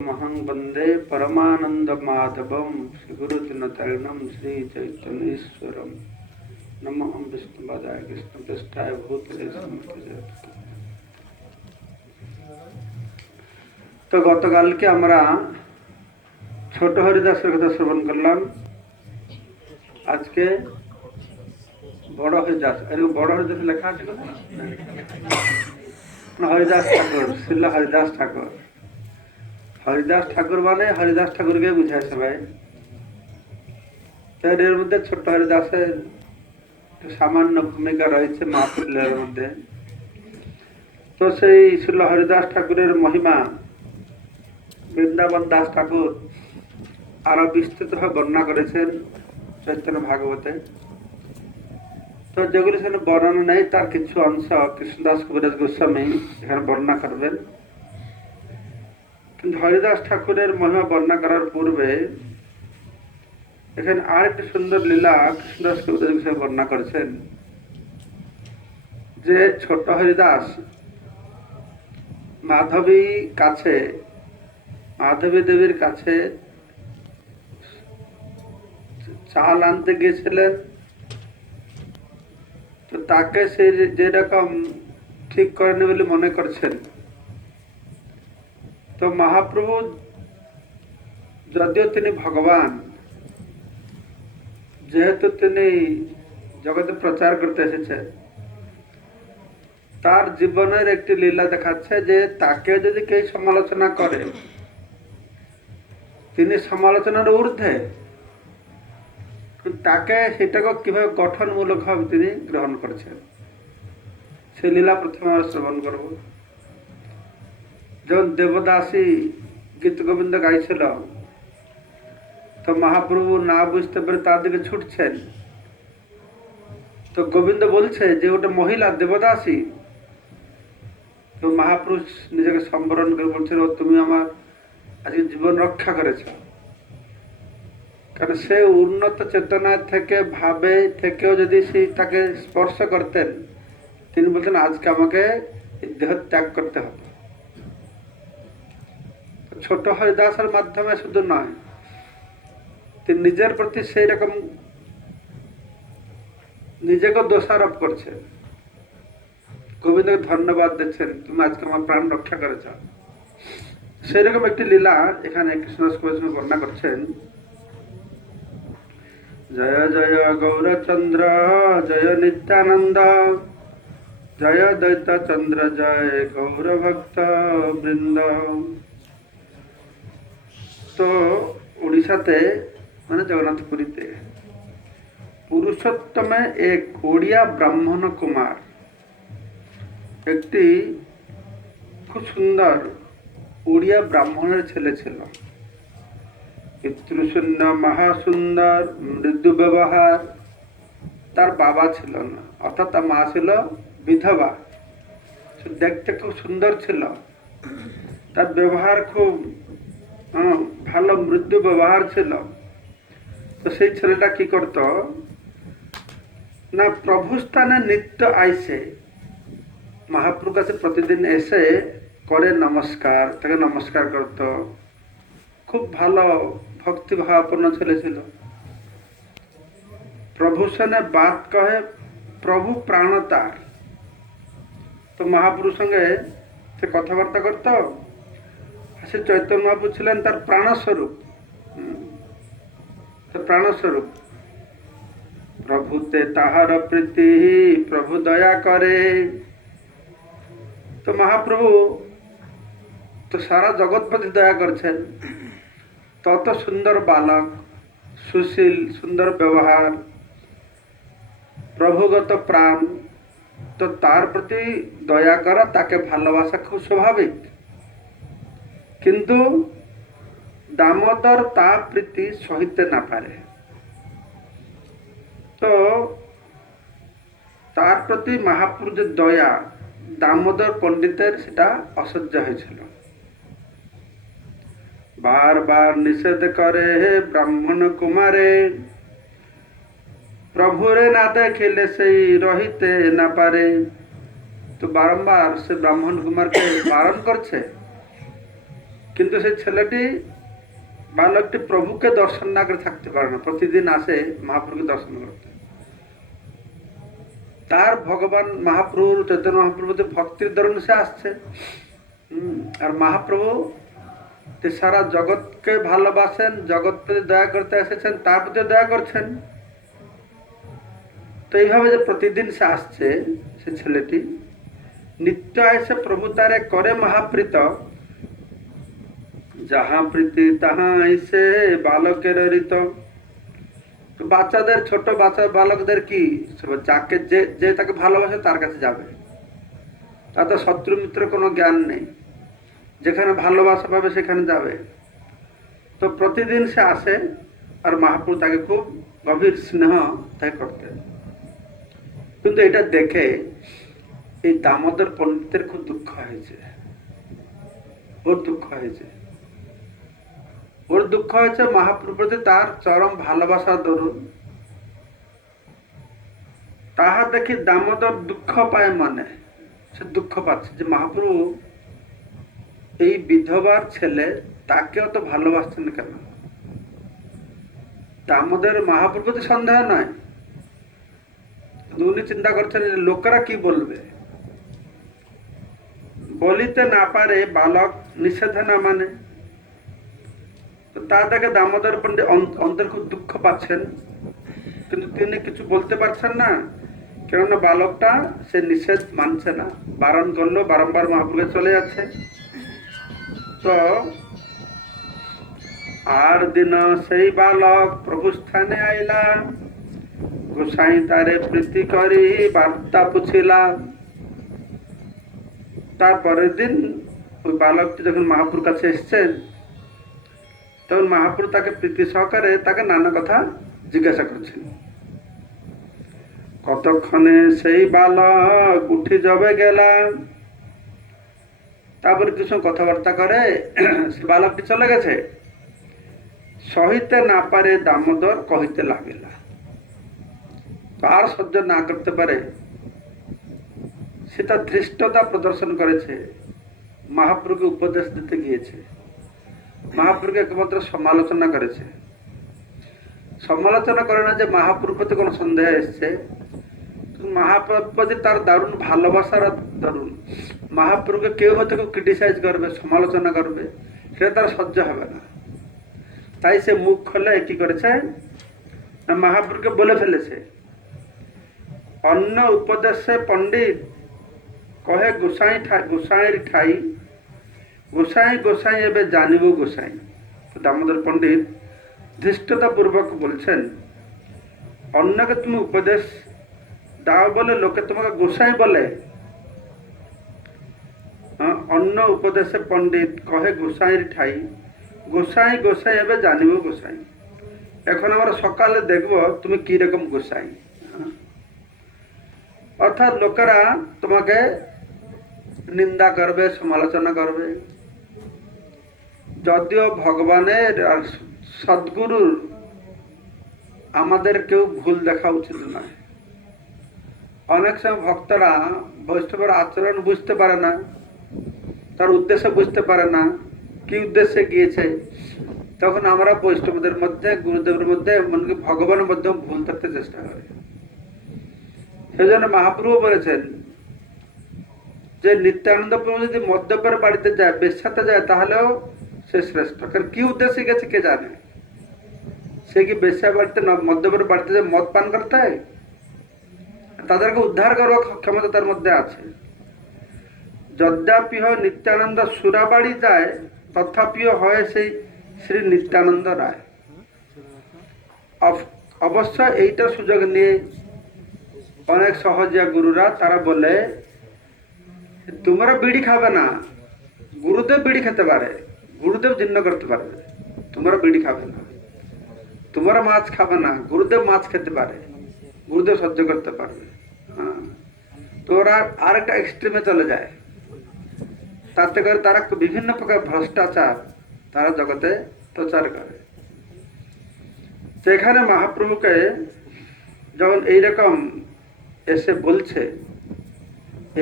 महं वंदे परमानंद माधवम श्रीगुरुचरणम श्री चैतन्येश्वरम नमः विष्णुपदाय कृष्णपृष्ठाय भूतले स्मृतिजय। तो गतकाल के আমরা ছোট হরিদাসের কথা শ্রবণ করলাম। আজকে বড় হরিদাস, এরকম বড় হরিদাস লেখা আছে না, হরিদাস ঠাকুর, শ্রীল হরিদাস ঠাকুর। হরিদাস ঠাকুর মানে হরিদাস ঠাকুরকে বুঝায় সবাই। এর মধ্যে ছোট্ট হরিদাসের সামান্য ভূমিকা রয়েছে মাহফিলের মধ্যে। তো সেই শ্রীল হরিদাস ঠাকুরের মহিমা বৃন্দাবন দাস ঠাকুর আরো বিস্তৃতভাবে বর্ণনা করেছেন চৈতন্য ভাগবতে। তো যেগুলি সেখানে বর্ণনা নেই তার কিছু অংশ কৃষ্ণদাস কবিরাজ গোস্বামী এখানে বর্ণনা করবেন। কিন্তু হরিদাস ঠাকুরের মহিমা বর্ণনা করার পূর্বে এখানে আরেকটি সুন্দর লীলা কৃষ্ণদাস কবিরাজ গোস্বামী বর্ণনা করেছেন যে ছোট হরিদাস মাধবী দেবীর কাছে চাল আনতে গিয়েছিলেন। তো তাকে সে যেরকম ঠিক করেনি বলে মনে করছেন। তো মহাপ্রভু যদিও তিনি ভগবান, যেহেতু তিনি জগতে প্রচার করতে এসেছেন, তার জীবনের একটি লীলা দেখাচ্ছে যে তাকে যদি কেউ সমালোচনা করে তিনি সমালোচনার ঊর্ধ্বে, তাকে সেটাকে কিভাবে গঠনমূলক ভাবে তিনি গ্রহণ করেছেন সে লীলা প্রথমে শ্রবণ করব। যখন দেবদাসী গীত গোবিন্দ গাইছিল, তো মহাপ্রভু না বুঝতে পেরে তার দিকে ছুটছেন। তো গোবিন্দ বলছে যে ওটা মহিলা দেবদাসী। তো মহাপুরুষ নিজেকে সম্বরণ করে বলছিল, তুমি আমার আজকে জীবন রক্ষা করেছ। কারণ সে উন্নত চেতনা থেকে ভাবে থেকেও যদি সে তাকে স্পর্শ করতেন, তিনি বলতেন আজকে আমাকে দেহ ত্যাগ করতে হবে। ছোট হরিদাসের মাধ্যমে শুধু নয়, তিনি নিজের প্রতি সেই রকম নিজেকে দোষারোপ করছে, গোবিন্দকে ধন্যবাদ দিচ্ছেন, তুমি আজকে আমার প্রাণ রক্ষা করেছ। সেরকম একটি লীলা এখানে কৃষ্ণদাস কবিরাজ বর্ণনা করছেন। জয় জয় গৌরচন্দ্র জয় নিত্যানন্দ জয় দৈত্য চন্দ্র জয় গৌর ভক্ত বৃন্দ। তো উড়িষ্যাতে মানে জগন্নাথপুরীতে পুরুষোত্তমে এক ওড়িয়া ব্রাহ্মণ কুমার একটি খুব সুন্দর ওড়িয়া ব্রাহ্মণের ছেলে ছিল। পিতৃশূন্য, মহাসুন্দর, মৃদু ব্যবহার। তার বাবা ছিল না, অর্থাৎ তার মা ছিল বিধবা। দেখতে খুব সুন্দর ছিল, তার ব্যবহার খুব ভালো, মৃদু ব্যবহার ছিল। তো সেই ছেলেটা কি করত না, প্রভু স্থানে নিত্য আইসে মহাপ্রভুর কাছে প্রতিদিন এসে করে নমস্কার, তাকে নমস্কার করত। খুব ভালো ভক্তিভাবাপন্ন ছেলে ছিল। প্রভু সঙ্গে বাত কহে, প্রভু প্রাণ তার। তো মহাপুরুষ সঙ্গে সে কথাবার্তা করত। সে চৈতন্য মহাপুরুষ ছিলেন তার প্রাণস্বরূপ। প্রাণস্বরূপ প্রভুতে তাহার প্রীতি, প্রভু দয়া করে। তো মহাপ্রভু তো সারা জগৎ প্রতি দয়া করছেন। তত সুন্দর বালক, সুশীল, সুন্দর ব্যবহার, প্রভুগত প্রাণ, তো তার প্রতি দয়া করা, তাকে ভালোবাসা খুব স্বাভাবিক। কিন্তু দামোদর তা প্রীতি সহিতে না পারে। তো তার প্রতি মহাপুরুষের দয়া দামোদর পণ্ডিতের সেটা অসহ্য হয়েছিল। বারবার নিষেধ করে হে ব্রাহ্মণ কুমারে, প্রভুরে না দেখিলে সেই রহিতে না পারে। তো বারম্বার সে ব্রাহ্মণ কুমারকে বারণ করছে, কিন্তু সেই ছেলেটি বালকটি প্রভুকে দর্শন না করে থাকতে পারে না, প্রতিদিন আসে মহাপ্রভুকে দর্শন করতে। তার ভগবান মহাপ্রভুর চৈতন্য মহাপ্রভুতে ভক্তির দরুন সে আসছে। আর মহাপ্রভু সারা জগৎকে ভালোবাসেন, জগৎ প্রতি দয়া করতে এসেছেন, তার প্রতি দয়া করছেন। তো এইভাবে যে প্রতিদিন সে আসছে, সে ছেলেটি নিত্য এসে প্রভু তারে করে মহাপ্রীত, যাহা প্রীতি তাহা এসে বালকের ঋত। বাচ্চাদের, ছোট বাচ্চা বালকদের কি, যাকে যে তাকে ভালোবাসে তার কাছে যাবে, তাদের শত্রু মিত্র কোনো জ্ঞান নেই, যেখানে ভালোবাসা পাবে সেখানে যাবে। তো প্রতিদিন সে আসে, আর মহাপ্রভু তাকে খুব গভীর স্নেহ তাই করতেন। কিন্তু এটা দেখে এই দামোদর পণ্ডিতের খুব দুঃখ হয়েছে, ওর দুঃখ হয়েছে। ওর দুঃখ হয়েছে মহাপ্রভুর প্রতি তার চরম ভালোবাসা দরুন। তাহা দেখি দামোদর দুঃখ পায়, মানে সে দুঃখ পাচ্ছে যে মহাপ্রভু এই বিধবার ছেলে, তাকে অত ভালোবাসছেন কেন। দামোদর মহাপ্রভুর প্রতি সন্দেহ নয়, উনি চিন্তা করছেন লোকেরা কি বলবে। বলিতে না পারে বালক নিষেধ না মানে, তা দেখে দামোদর পণ্ডিত অন্তর খুব দুঃখ পাচ্ছেন, কিন্তু তিনি কিছু বলতে পারছেন না, কেননা বালকটা সে নিষেধ মানছে না, বারণ করলো, বারংবার মহাপ্রভু চলে যাচ্ছে। তো আর দিন সেই বালক প্রভু স্থানে আইলা, গোসাই তারে প্রীতি করি বার্তা পুছিলা। তারপরের দিন ওই বালকটি যখন মহাপ্রভুর কাছে এসছেন, তখন মহাপ্রভু তাকে প্রীতি সহকারে তাকে নানা কথা জিজ্ঞাসা করছেন। কতক্ষণে সেই বালক উঠি যাবে গেলাম, তারপরে কিছু কথাবার্তা করে সে বালকটি চলে গেছে। সহিতে না পারে দামোদর কহিতে লাগিলা, আর সহ্য না করতে পারে সে তার ধৃষ্টতা প্রদর্শন করেছে, মহাপ্রভুকে উপদেশ দিতে গিয়েছে, মহাপ্রভুকে একমাত্র সমালোচনা করেছে। সমালোচনা করে না যে মহাপ্রভুর প্রতি কোনো সন্দেহ এসছে, মহাপ্রভুর প্রতি তার দারুণ ভালোবাসার দারুণ। মহাপ্রভুকে কেউ হয়তো ক্রিটিসাইজ করবে, সমালোচনা করবে, সেটা তার সহ্য হবে না। তাই সে মুখ খোলে কি করেছে, মহাপ্রভুকে বলে ফেলেছে, অন্য উপদেশে পণ্ডিত কহে গোসাইর ঠাই, গোসাই এবে জানিব গোসাই। দামোদর পণ্ডিত ধৃষ্টতা পূর্বক বলছেন, অন্যকে তুমি উপদেশ দাও বলে লোকে তোমাকে গোসাই বলে। অন্য উপদেশে পণ্ডিত কহে গোসাইর ঠাই, গোসাই এবে জানিব গোসাই। এখন আমরা সকালে দেখব তুমি কি রকম গোসাই। অর্থাৎ লোকেরা তোমাকে নিন্দা করবে, সমালোচনা করবে। যদিও ভগবানের আর সদ্গুরুর আমাদের কেউ ভুল দেখা উচিত নয়। অনেক সময় ভক্তরা বৈষ্ণবের আচরণ বুঝতে পারে না, তার উদ্দেশ্য বুঝতে পারে না, কি উদ্দেশ্যে গিয়েছে, তখন আমরা বৈষ্ণবদের মধ্যে, গুরুদেবের মধ্যে, এমনকি ভগবানের মধ্যে ভুল থাকতে চেষ্টা করি। সেই জন্য মহাপ্রভু বলেছেন যে নিত্যানন্দ প্রভু যদি মদ্যপের বাড়িতে যায়, বেশ্যাতে যায়, তাহলেও সে শ্রেষ্ঠ। কারণ কি উদ্দেশ্যে গেছে কে জানে। সে কি বেশ্যা বাড়িতে, মদ্যপের বাড়িতে যে মদ পান করতে হয়, তাদেরকে উদ্ধার করার ক্ষমতা তার মধ্যে আছে। যদ্যাপি হয় নিত্যানন্দ সুরাবাড়ি যায়, তথাপিও হয় সেই শ্রী নিত্যানন্দ রায়। অবশ্য এইটা সুযোগ নিয়ে অনেক সহজিয়া গুরুরা তারা বলে, তোমরা বিড়ি খাবে না, গুরুদেব বিড়ি খেতে পারে, গুরুদেব জীর্ণ করতে পারবে, তোমরা বিড়ি খাবে না। তোমরা মাছ খাবে না, গুরুদেব মাছ খেতে পারে, গুরুদেব সহ্য করতে পারবে। তো ওরা আরেকটা এক্সট্রিমে চলে যায়। তাতে করে তারা বিভিন্ন প্রকার ভ্রষ্টাচার তারা জগতে প্রচার করে। সেখানে মহাপ্রভুকে যখন এইরকম এসে বলছে,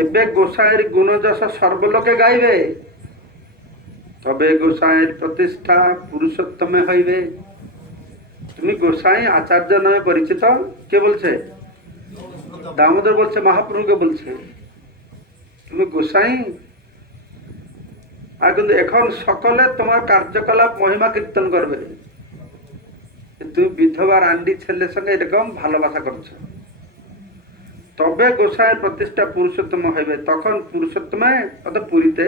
এবে গোসাইয়ের গুণযশ সর্বলোকে গাইবে, তবে গোসাইয়ের প্রতিষ্ঠা পুরুষোত্তমে হইবে। তুমি গোসাই আচার্য নামে পরিচিত। কে বলছে? দামোদর বলছে, মহাপ্রভুকে বলছে তুমি গোসাই। আর কিন্তু এখন সকলে তোমার কার্যকলাপ মহিমা কীর্তন করবে। তুমি বিধবা রান্ডি ছেলের সঙ্গে এরকম ভালোবাসা করছো। তবে গোসাইয়ের প্রতিষ্ঠা পুরুষোত্তম হইবে। তখন পুরুষোত্তমে অর্থাৎ পুরীতে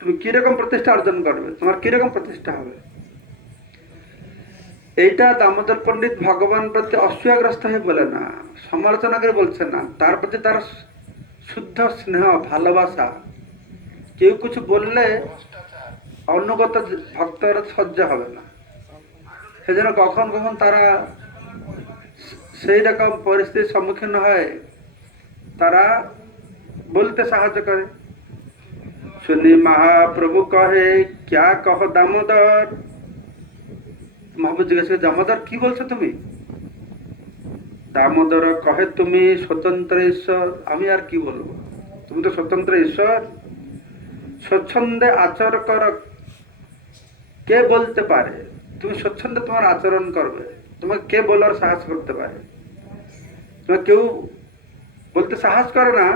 তুমি কিরকম প্রতিষ্ঠা অর্জন করবে, তোমার কিরকম প্রতিষ্ঠা হবে। এইটা দামোদর পণ্ডিত ভগবান প্রতি অসূয়াগ্রস্ত হয়ে বলে না, সমালোচনা করে বলছে না, তার প্রতি তার শুদ্ধ স্নেহ ভালোবাসা। কেউ কিছু বললে অনুগত ভক্তরা সহ্য হবে না, সেজন্য কখন কখন তারা সেই রকম পরিস্থিতির সম্মুখীন হয়, তারা বলতে সাহায্য করে। শুনি মহাপ্রভু কহে ক্যা কহ দামোদর। মহাপ্রভু জিজ্ঞেস করে, দামোদর কি বলছো তুমি? দামোদর কহে তুমি স্বতন্ত্র ঈশ্বর। আমি আর কি বলবো, তুমি তো স্বতন্ত্র ঈশ্বর। স্বচ্ছন্দে আচর কর, কে বলতে পারে তুমি স্বচ্ছন্দে তোমার আচরণ করবে? তোমাকে কে বলার সাহস করতে পারে? তোমাকে কেউ বলতে সাহস করে না,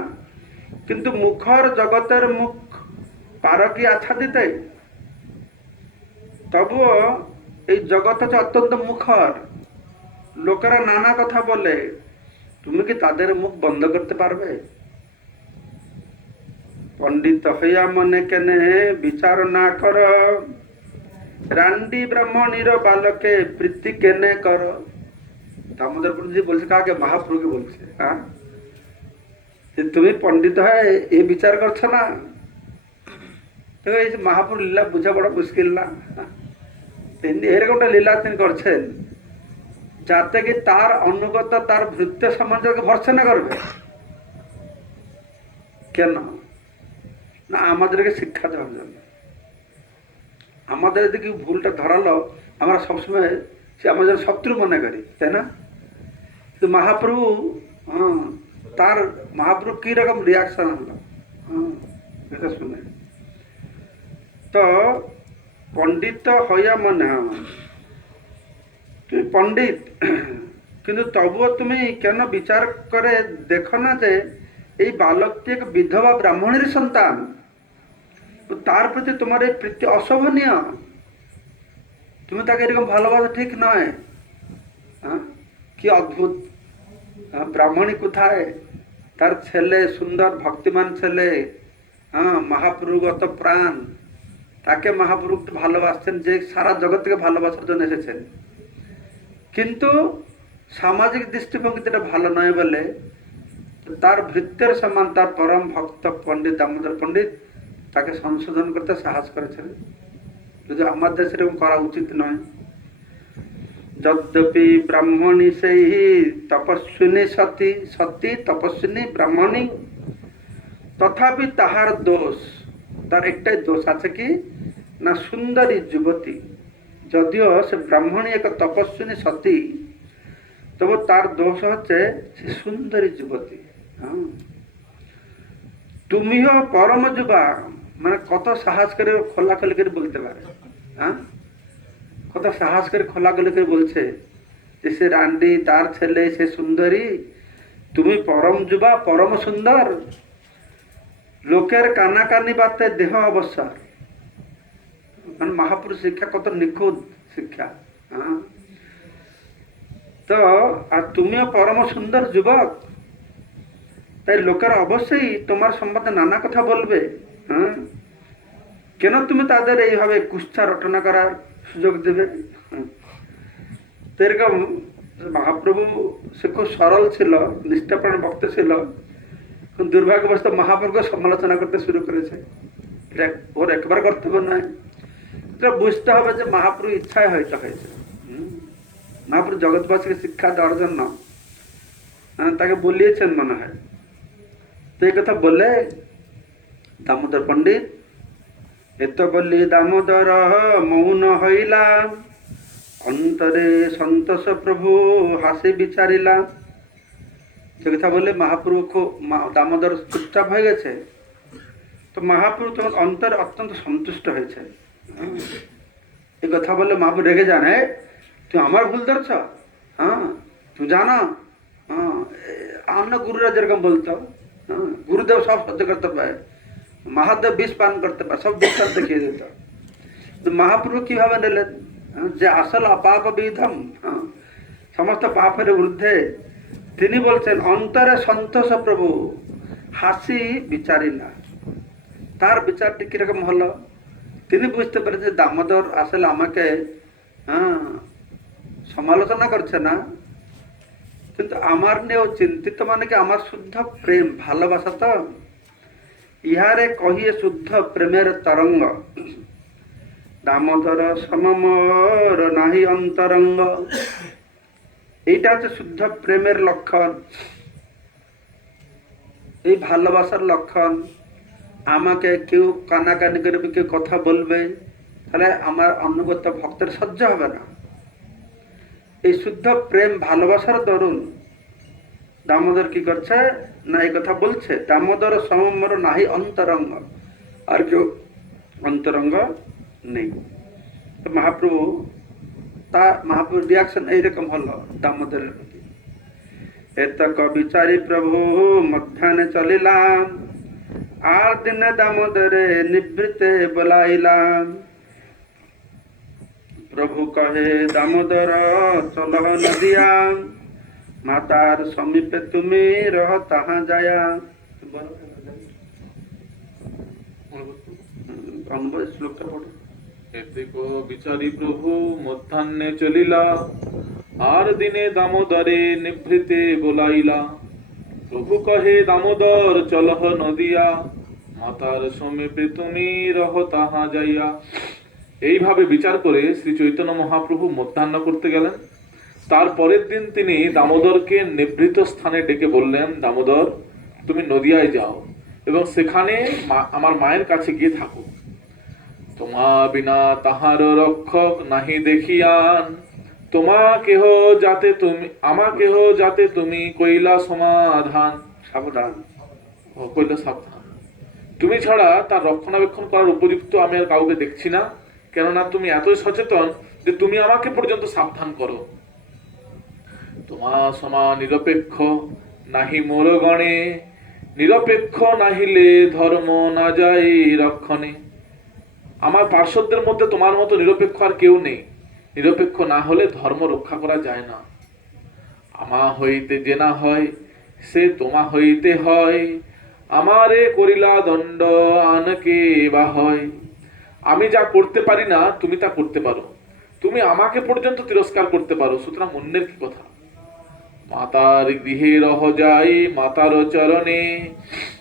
কিন্তু মুখর জগতের মুখ পার কি আচ্ছাদিতে। তবুও এই জগৎ হচ্ছে অত্যন্ত মুখর, লোকেরা নানা কথা বলে, তুমি কি তাদের মুখ বন্ধ করতে পারবে? পণ্ডিত হইয়া মনে কেনে বিচার না কর, রান্ডি ব্রাহ্মণীর বালকে প্রীতি কেনে কর। দামোদর পণ্ডিত বলছে কাকে? মহাপ্রভুকে বলছে। হ্যাঁ, তুমি পণ্ডিত হয়ে এই বিচার করছো না? তো এই যে মহাপ্রভু লীলা বুঝা বড় মুশকিল না। এরকমটা লীলা তিনি করছেন যাতে কি তার অনুগত তার ভৃত্য সমাজকে ভর্সনা করবে। কেন না? আমাদেরকে শিক্ষা দেওয়ার জন্য। আমাদের যদি ভুলটা ধরালো, আমরা সবসময় সে আমাদের শত্রু মনে করি, তাই না? কিন্তু মহাপ্রভু, তার মহাপ্রভু কি রকম রিয়াকশন হলো এটা শুনে। তো পণ্ডিত হইয়া মনে তুমি পণ্ডিত, কিন্তু তবুও তুমি কেন বিচার করে দেখো না যে এই বালকটি এক বিধবা ব্রাহ্মণের সন্তান, তার প্রতি তোমার এই প্রীতি অশোভনীয়। তুমি তাকে এরকম ভালোবাসা ঠিক নয়। কি অদ্ভুত! ব্রাহ্মণী কোথায়, তার ছেলে সুন্দর ভক্তিমান ছেলে, মহাপ্রভুগত প্রাণ, তাকে মহাপ্রভু ভালোবাসছেন, যে সারা জগৎ থেকে ভালোবাসার জন্য এসেছেন। কিন্তু সামাজিক দৃষ্টিভঙ্গিতে এটা ভালো নয় বলে তার ভৃত্যের সমান তার পরম ভক্ত পণ্ডিত দামোদর পণ্ডিত তাকে সংশোধন করতে সাহস করেছেন। যদি আমাদের সেরকম করা উচিত নয়। যদ্যপি ব্রাহ্মণী সেই তপস্বিনী সতী, সতী তপস্বিনী ব্রাহ্মণী, তথাপি তাহার দোষ, তার একটাই দোষ আছে, কি না সুন্দরী যুবতী। যদিও সে ব্রাহ্মণী এক তপস্বিনী সতী, তবু তার দোষ হচ্ছে সে সুন্দরী যুবতী। তুমিও পরম যুবা, মানে কত সাহস করে খোলাখুলি করে বলতে পারে। কত সাহস করে খোলাখুলি করে বলছে যে সে রান্ডি, তার ছেলে সে সুন্দরী, তুমি পরম যুবা পরম সুন্দর। লোকের কানাকানি বাতে দেহ অবসর। মানে মহাপুরুষ শিক্ষা কত নিখুঁত শিক্ষা। তো আর তুমিও পরম সুন্দর যুবক, তাই লোকেরা অবশ্যই তোমার সম্বন্ধে নানা কথা বলবে। কেন তুমি তাদের এইভাবে কুৎসা রটনা করার সুযোগ দেবে? তো এরকম মহাপ্রভু সে খুব সরল ছিল, নিষ্ঠাপ্রাণ ভক্ত ছিল, দুর্ভাগ্যবশত মহাপ্রভুকে সমালোচনা করতে শুরু করেছে। এটা ওর একবার কর্তব্য নয়। এটা বুঝতে হবে যে মহাপ্রভু ইচ্ছায় হয়তো হয়েছে। মহাপ্রভু জগৎবাসীকে শিক্ষা দেওয়ার জন্য তাকে বলিয়েছেন মনে হয়। তো এই কথা বলে দামোদর পণ্ডিত এত বলি দামোদর মৌন হইলা, অন্তরে সন্তোষ প্রভু হাসি বিচারিলা। যে কথা বলে মহাপ্রভু দামোদর চুপচাপ হয়ে গেছে। তো মহাপ্রভু তখন অন্তরে অত্যন্ত সন্তুষ্ট হয়েছে। এই কথা বললে মহাপ্রভু রেগে যান, হ্যাঁ তুই আমার ভুল ধরছ, হ্যাঁ তুমি জানো, হ্যাঁ আমরা গুরুরা যেরকম বলতো, হ্যাঁ গুরুদেব সব সহ্য করতে পারে, মহাদেব বিষ পান করতে পারে, সব বিষ দেখিয়ে দিত। তো মহাপ্রভু কিভাবে নিলেন, যে আসল অপাপ বিধম, হ্যাঁ সমস্ত পাপের ঊর্ধ্বে, তিনি বলছেন অন্তরে সন্তোষ প্রভু, হাসি বিচারি না। তার বিচারটি কিরকম হলো, তিনি বুঝতে পেরেছে দামোদর আসলে আমাকে সমালোচনা করছে না, কিন্তু আমার নিয়েও চিন্তিত, মানে কি আমার শুদ্ধ প্রেম ভালোবাসা, তো ইহারে কহিয়ে শুদ্ধ প্রেমের তরঙ্গ, দামোদর সমমর নাহি অন্তরঙ্গ। এইটা হচ্ছে শুদ্ধ প্রেমের লক্ষণ, এই ভালোবাসার লক্ষণ। আমাকে কেউ কানাকানি করবে, কেউ কথা বলবে, তাহলে আমার অনুগত ভক্তের সহ্য হবে না। এই শুদ্ধ প্রেম ভালোবাসার দরুন দামোদর কি করছে না, এই কথা বলছে, দামোদর সমমর নাহি অন্তরঙ্গ, আর কেউ অন্তরঙ্গ নেই। তো মহাপ্রভু রিয়াকশন এইরকম হলো দামোদরের প্রতি। এতক বিচারি প্রভু মধ্যাহ্নে চলিলাম, আর দিনে দামোদরে নিবৃতে বলাইলাম। প্রভু কহে দামোদর চল নদিয়া, মাতার সমীপে তুমি রহ তাহা যায়া। শ্লোকটা পড়ো। এতেক বিচারি প্রভু মধ্যাহ্নে চলিলা, আর দিনে দামোদরে নিভৃতে বলাইলা। প্রভু কহে দামোদর চলহ নদিয়া, মাতার সমীপে তুমি রহ তাহা যাইয়া। এইভাবে বিচার করে শ্রী চৈতন্য মহাপ্রভু মধ্যাহ্ন করতে গেলেন। তার পরের দিন তিনি দামোদরকে নিভৃত স্থানে ডেকে বললেন, দামোদর তুমি নদিয়ায় যাও এবং সেখানে আমার মায়ের কাছে গিয়ে থাকো। তোমা বিনা তাহার রক্ষক নাহি দেখিয়ান, তোমা কেহ যাতে তুমি আমা কেহ যাতে তুমি কইলা সমাধান। সাবধান, কইলা সাবধান, তুমি ছাড়া তার রক্ষণাবেক্ষণ করার উপযুক্ত আমি আর কাউকে দেখছি না, কেননা তুমি এতই সচেতন যে তুমি আমাকে পর্যন্ত সাবধান করো। তোমা সমা নিরপেক্ষ নাহি মোর গণে, নিরপেক্ষ নাহিলে ধর্ম না যাই রক্ষণে। আমার পার্শ্বদের মধ্যে তোমার মতো নিরপেক্ষ আর কেউ নেই, নিরপেক্ষ না হলে ধর্ম রক্ষা করা যায় না। আমা হইতে যে না হয় সে তোমা হইতে হয়, আমারে করিলা দণ্ড আনকে বা হয়। আমি যা করতে পারি না তুমি তা করতে পারো, তুমি আমাকে পর্যন্ত তিরস্কার করতে পারো, সুতরাং অন্যের কি কথা। মাতার গৃহে রহ যাই মাতার চরণে,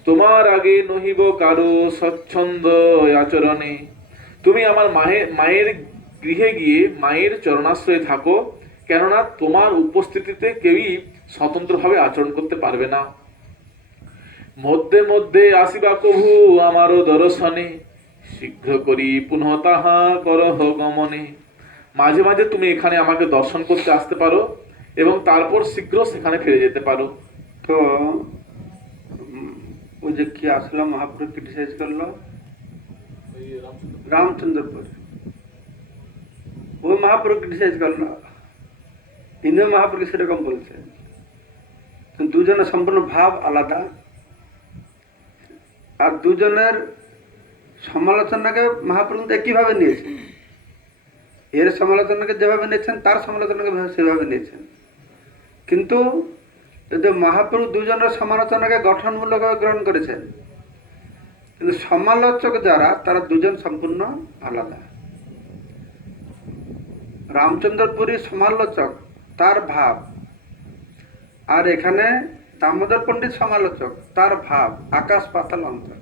তোমার আগে নহিব কারো স্বচ্ছন্দ আচরণে। তুমি আমার মায়ের গৃহে গিয়ে মায়ের চরণাশ্রয়ে থাকো, কেননা তোমার উপস্থিতিতে কেউই স্বতন্ত্রভাবে আচরণ করতে পারবে না। মধ্যে মধ্যে আসিবা কভু আমারও দর্শনে, শীঘ্র করি পুনঃ তাহা করহ গমনে। মাঝে মাঝে তুমি এখানে আমাকে দর্শন করতে আসতে পারো এবং তারপর শীঘ্র সেখানে ফিরে যেতে পারো। তো ওই যে কি আসলো মহাপ্রভু ক্রিটিসাইজ করলো রামচন্দ্রপুর, ওই মহাপ্রভু ক্রিটিসাইজ করলো, ইনি মহাপ্রভু সেরকম বলছে। দুজনের সম্পূর্ণ ভাব আলাদা, আর দুজনের সমালোচনাকে মহাপ্রভু একইভাবে নিয়েছেন। এর সমালোচনাকে যেভাবে নিয়েছেন তার সমালোচনাকে সেভাবে নিয়েছেন, কিন্তু যদি মহাপ্রভু দুজনের সমালোচনাকে গঠনমূলকভাবে গ্রহণ করেছেন, কিন্তু সমালোচক যারা তারা দুজন সম্পূর্ণ আলাদা। রামচন্দ্রপুরী সমালোচক, তার ভাব, আর এখানে দামোদর পণ্ডিত সমালোচক, তার ভাব আকাশ পাতাল অন্তর।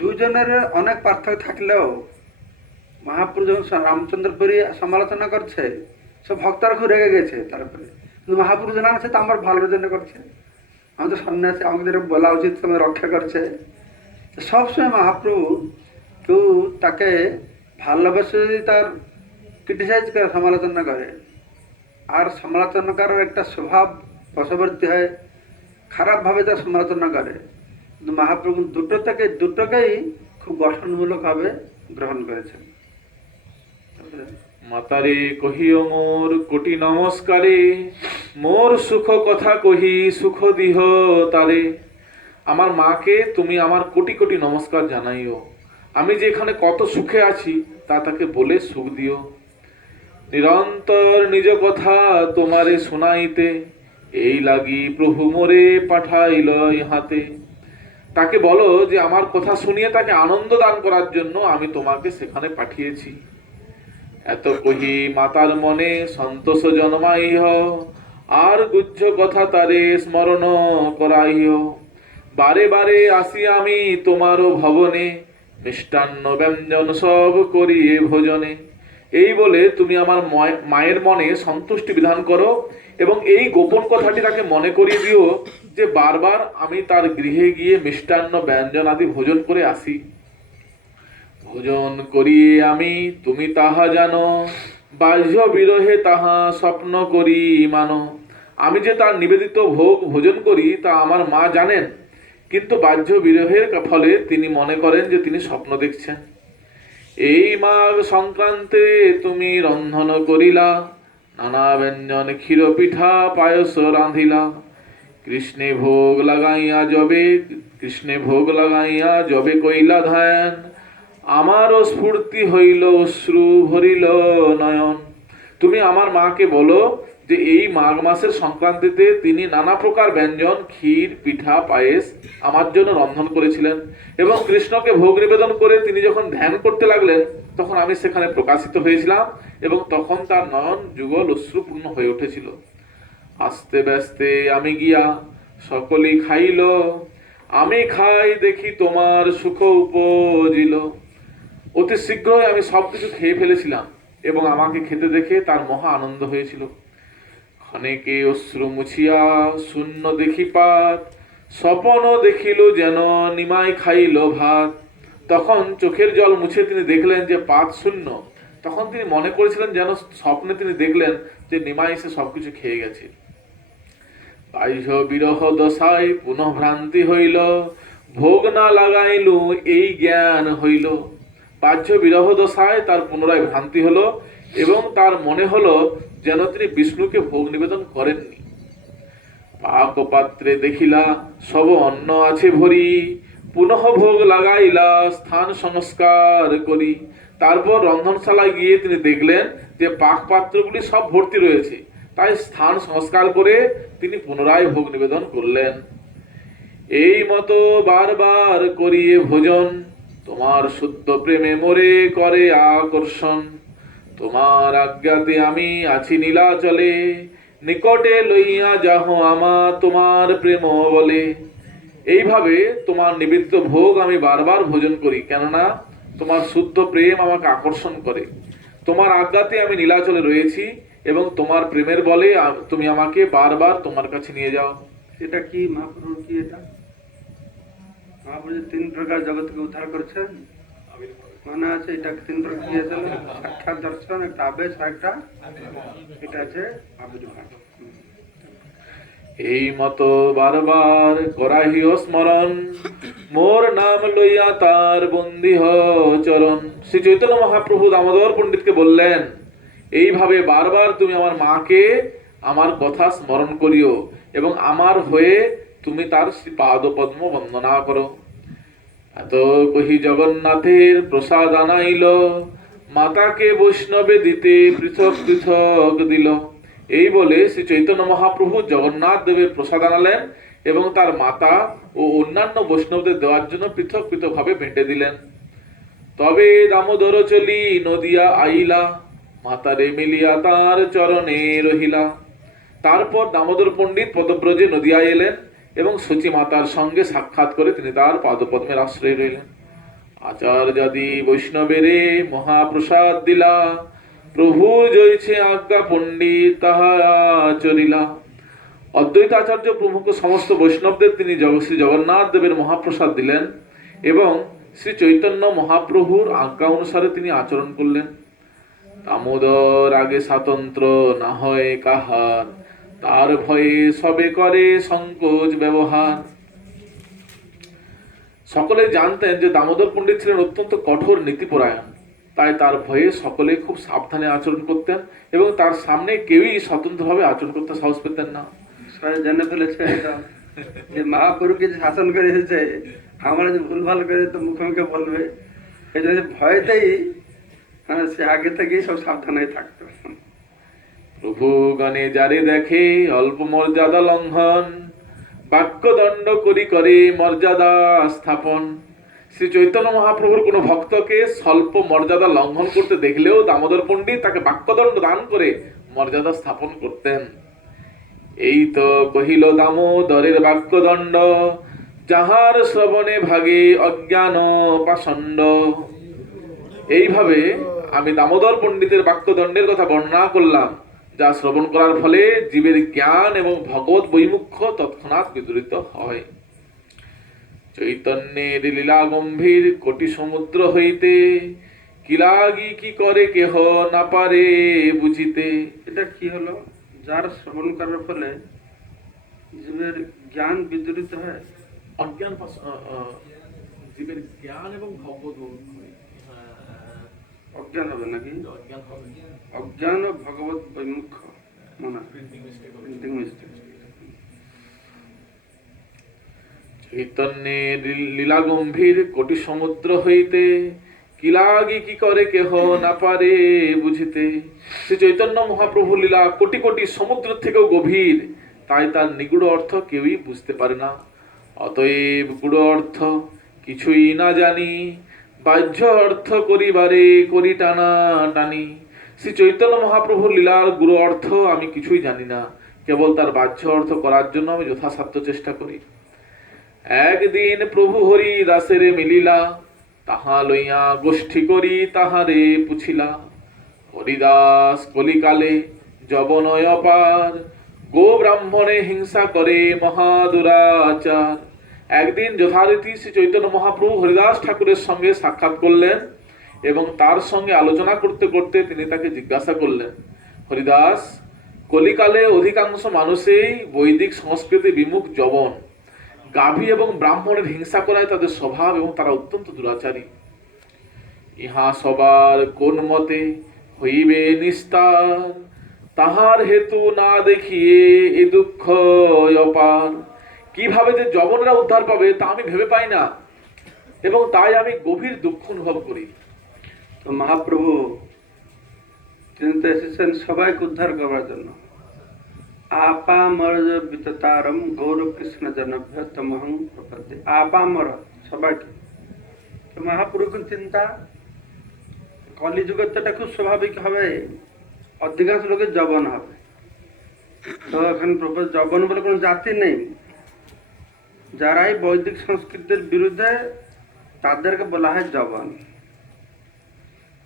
দুজনের অনেক পার্থক্য থাকলেও মহাপ্রভু যখন রামচন্দ্রপুরী সমালোচনা করছে, সব ভক্তরা খুব রেগে গেছে। তারপরে কিন্তু মহাপ্রভু জানা আছে তো আমার ভালোর জন্য করছে, আমাদের সন্ন্যাসী আমাদের বলা উচিত, আমাদের রক্ষা করছে। সবসময় মহাপ্রভু কেউ তাকে ভালোবেসে যদি তার ক্রিটিসাইজ করে, সমালোচনা করে, আর সমালোচনা করার একটা স্বভাব বশবর্তী হয়, খারাপভাবে তার সমালোচনা করে, কিন্তু মহাপ্রভু দুটোকেই খুব গঠনমূলকভাবে গ্রহণ করেছেন। মাতারে কহিও মোর কোটি নমস্কারে, মোর সুখ কথা কহি সুখ দিহ তারে। আমার মাকে তুমি আমার কোটি কোটি নমস্কার জানাইও, আমি যে এখানে কত সুখে আছি তা তাকে বলে সুখ দিও। নিরন্তর নিজ কথা তোমারে শোনাইতে, এই লাগি প্রভু মোরে পাঠাইল ইহাতে। তাকে বলো যে আমার কথা শুনিয়ে তাকে আনন্দ দান করার জন্য আমি তোমাকে সেখানে পাঠিয়েছি। এত কহি মাতার মনে সন্তোষ জন্মাইহ, আর গুহ্য কথা তারে স্মরণ করাইহ। বারে বারে আসি আমি তোমারও ভবনে, মিষ্টান্ন ব্যঞ্জন সব করিয়ে ভোজনে। এই বলে তুমি আমার মায়ের মনে সন্তুষ্টি বিধান করো এবং এই গোপন কথাটি তাকে মনে করিয়ে দিও যে বারবার আমি তার গৃহে গিয়ে মিষ্টান্ন ব্যঞ্জন আদি ভোজন করে আসি। ভোজন করিয়ে আমি তুমি তাহা জানো, বাহ্য বিরহে তাহা স্বপ্ন করি মানো। আমি যে তার নিবেদিত ভোগ ভোজন করি তা আমার মা জানেন, কিন্তু বাহ্য বিরহের ফলে তিনি মনে করেন যে তিনি স্বপ্ন দেখছেন। এই মাঘ সংক্রান্তে তুমি রন্ধন করিলা, নানা ব্যঞ্জন ক্ষীর পিঠা পায়স রাঁধিলা। কৃষ্ণে ভোগ লাগাইয়া যবে কইলা ধ্যান, আমারও স্ফূর্তি হইল অশ্রু ভরিল নয়ন। তুমি আমার মাকে বলো যে এই মাঘ মাসের সংক্রান্তিতে তিনি নানা প্রকার ব্যঞ্জন ক্ষীর পিঠা পায়েস আমার জন্য রন্ধন করেছিলেন এবং কৃষ্ণকে ভোগ নিবেদন করে তিনি যখন ধ্যান করতে লাগলেন তখন আমি সেখানে প্রকাশিত হয়েছিলাম এবং তখন তার নয়ন যুগল অশ্রুপূর্ণ হয়ে উঠেছিল। আস্তে ব্যস্তে আমি গিয়া সকলেই খাইল, আমি খাই দেখি তোমার সুখ উপজিল। অতি শীঘ্রই আমি সবকিছু খেয়ে ফেলেছিলাম এবং আমাকে খেতে দেখে তার মহা আনন্দ হয়েছিল। ক্ষণেকে অশ্রু মুছিয়া শূন্য দেখি পাত, স্বপন দেখিল যেন নিমাই খাইল ভাত। তখন চোখের জল মুছে তিনি দেখলেন যে পাত শূন্য। তখন তিনি মনে করেছিলেন যেন স্বপ্নে তিনি দেখলেন যে নিমাই এসে সবকিছু খেয়ে গেছে। বাহ্য বিরহ দশায় পুনঃ ভ্রান্তি হইল, ভোগ না লাগাইলু এই জ্ঞান হইল। বাহ্য বিরহ দশায় তার পুনরায় ভ্রান্তি হলো এবং তার মনে হলো যেন তিনি বিষ্ণুকে ভোগ নিবেদন করেননি। পাক পাত্রে দেখিলা সব অন্ন আছে ভরি, পুনঃ ভোগ লাগাইলা স্থান সংস্কার করি। তারপর রন্ধনশালায় গিয়ে তিনি দেখলেন যে পাক পাত্রগুলি সব ভর্তি রয়েছে, তাই স্থান সংস্কার করে তিনি পুনরায় ভোগ নিবেদন করলেন। এই মতো বারবার করিয়ে ভোজন, তোমার শুদ্ধ প্রেমে মোরে করে আকর্ষণ। তোমার আজ্ঞাতে আমি আছি নীলাচলে, নিকটে লইয়া যাহ আমা তোমার প্রেম বলে। এইভাবে তোমার নিবেদিত ভোগ আমি বারবার ভোজন করি, কেননা তোমার শুদ্ধ প্রেম আমাকে আকর্ষণ করে। তোমার আজ্ঞাতে আমি নীলাচলে রয়েছি এবং তোমার প্রেমের বলে তুমি আমাকে বারবার তোমার কাছে নিয়ে যাও। এটা কি মহাপ্রভু, কি এটা মহাপ্রভু যে 3 প্রকার জগৎকে উদ্ধার করছেন মনে আছে? এটা 3 প্রকার কি আছে? সাক্ষাৎ দর্শন, একটা আবেশ, একটা এটা আছে আবির্ভাব। এই মতো বারবার করাহিও স্মরণ, মোর নাম লইয়া তার বন্দিহ চরণ। শ্রী চৈতন্য মহাপ্রভু দামোদর পণ্ডিতকে বললেন, এইভাবে বারবার তুমি আমার মাকে আমার কথা স্মরণ করিও এবং আমার হয়ে তুমি তার শ্রী পাদ পদ্ম বন্দনা করো। এত কহি জগন্নাথের প্রসাদ আনাইল, মাতাকে বৈষ্ণবে দিতে পৃথক পৃথক দিল। এই বলে শ্রী চৈতন্য মহাপ্রভু জগন্নাথ দেবের প্রসাদ আনালেন এবং তার মাতা ও অন্যান্য বৈষ্ণবদের দেওয়ার জন্য পৃথক পৃথক ভাবে বেঁটে দিলেন। তবে দামোদর চলি নদিয়া আইলা, মাতারে মিলিয়া তার চরণে রহিলা। তারপর দামোদর পণ্ডিত পদব্রজে নদিয়ায় এলেন এবং সচী মাতার সঙ্গে সাক্ষাৎ করে তিনি তার পাদপদ্মের আশ্রয় রইলেন। আচার্যাদি বৈষ্ণবেরে মহাপ্রসাদ দিলা, প্রভুর জয়ছে আজ্ঞা পণ্ডিত তাহা চরিলা। অদ্বৈত আচার্য প্রমুখ সমস্ত বৈষ্ণবদের তিনি শ্রী জগন্নাথ দেবের মহাপ্রসাদ দিলেন এবং শ্রী চৈতন্য মহাপ্রভুর আজ্ঞা অনুসারে তিনি আচরণ করলেন। দামোদর আগে স্বাতন্ত্র না হয় কাহার, তার ভয়ে সবে করে সংকোচ ব্যবহার। সকলেই জানতেন যে দামোদর পণ্ডিত ছিলেন অত্যন্ত কঠোর নীতিপরায়ণ, তাই তার ভয়ে সকলে খুব সাবধানে আচরণ করতেন এবং তার সামনে কেউই স্বতন্ত্রভাবে আচরণ করতে সাহস পেতেন না। সবাই জেনে ফেলেছে এটা, যে মহাপুরুকে যে শাসন করে এসেছে, আমরা যে ভুলভাল করে তো মুখে মুখে বলবে, এই জন্য ভয়তেই সে আগে থেকেই সব সাবধান হয়ে থাকতো। প্রভু গণে যারে দেখে অল্প মর্যাদা লঙ্ঘন, বাক্যদণ্ড করি করে মর্যাদা স্থাপন। শ্রী চৈতন্য মহাপ্রভুর কোনো ভক্তকে স্বল্প মর্যাদা লঙ্ঘন করতে দেখলেও দামোদর পণ্ডিত তাকে বাক্যদণ্ড দান করে মর্যাদা স্থাপন করতেন। এই তো কহিল দামোদরের বাক্যদণ্ড, যাহার শ্রবণে ভাগে অজ্ঞান পাষণ্ড। এইভাবে আমি দামোদর পণ্ডিতের বাক্যদণ্ডের কথা বর্ণনা করলাম, যা শ্রবণ করার ফলে জীবের জ্ঞান এবং ভগবত বৈমুখ্য তৎক্ষণাৎ বিদূরিত হয়। চৈতন্যের লীলা গম্ভীর কোটি সমুদ্র হইতে, কি লাগি কি করে কেহ না পারে বুঝিতে। এটা কি হলো? যার শ্রবণ করার ফলে জীবের জ্ঞান বিদূরিত হয়, অজ্ঞান জীবের জ্ঞান এবং ভগবত অজ্ঞান হবে নাকি? অজ্ঞান হবে। অজ্ঞান ও ভগবত বৈমুখ্য মনে হয়। Printing mistake। চৈতন্যের লীলা গম্ভীর কোটি সমুদ্র হইতে, কি লাগি কি করে কেহ না পারে বুঝিতে। শ্রী চৈতন্য মহাপ্রভু লীলা কোটি কোটি সমুদ্র থেকেও গভীর, তাই তার নিগুড় অর্থ কেউই বুঝতে পারে না। অতএব গুড় অর্থ কিছুই না জানি, বাহ্য অর্থ করিবারে করি টানা টানি। শ্রী চৈতন্য মহাপ্রভুর লীলার গুরু অর্থ আমি কিছুই জানি না, কেবল তার বাহ্য অর্থ করার জন্য আমি যথাসাধ্য চেষ্টা করি। একদিন প্রভু হরি দাসের মিলিলা, তাহা লইয়া গোষ্ঠী করি তাহারে পুছিলা। হরিদাস কলিকালে যবনয় অপার, গো ব্রাহ্মণে হিংসা করে মহাদুরাচার। একদিন যথারীতি শ্রী চৈতন্য মহাপ্রভু হরিদাস ঠাকুরের সঙ্গে সাক্ষাৎ করলেন এবং তার সঙ্গে আলোচনা করতে করতে তিনি তাকে জিজ্ঞাসা করলেন, হরিদাস, কলিকালে অধিকাংশ মানুষই বৈদিক সংস্কৃতি বিমুখ যবন, গাভী এবং ব্রাহ্মণের হিংসা করায় তাদের স্বভাব এবং তারা অত্যন্ত দুরাচারী। ইহা সবার কোন মতে হইবে নিস্তার, তাহার হেতু না দেখিয়ে এ দুঃখ অপার। কিভাবে যে যবনরা উদ্ধার পাবে তা আমি ভেবে পাই না এবং তাই আমি গভীর দুঃখ অনুভব করি। তো মহাপ্রভু তিনি তো এসেছেন সবাইকে উদ্ধার করার জন্য। আপামর বিততারম গৌর কৃষ্ণ জনভ্য তমহং প্রপদ্যে। আপামর সবাইকে। তো মহাপ্রভুর চিন্তা, কলিযুগে তো এটা খুব স্বাভাবিক হবে, অধিকাংশ লোকের যবন হবে। তো এখন যবন বলে কোনো জাতি নেই। যারাই বৈদিক সংস্কৃতির বিরুদ্ধে তাদেরকে বলা হয় যবন।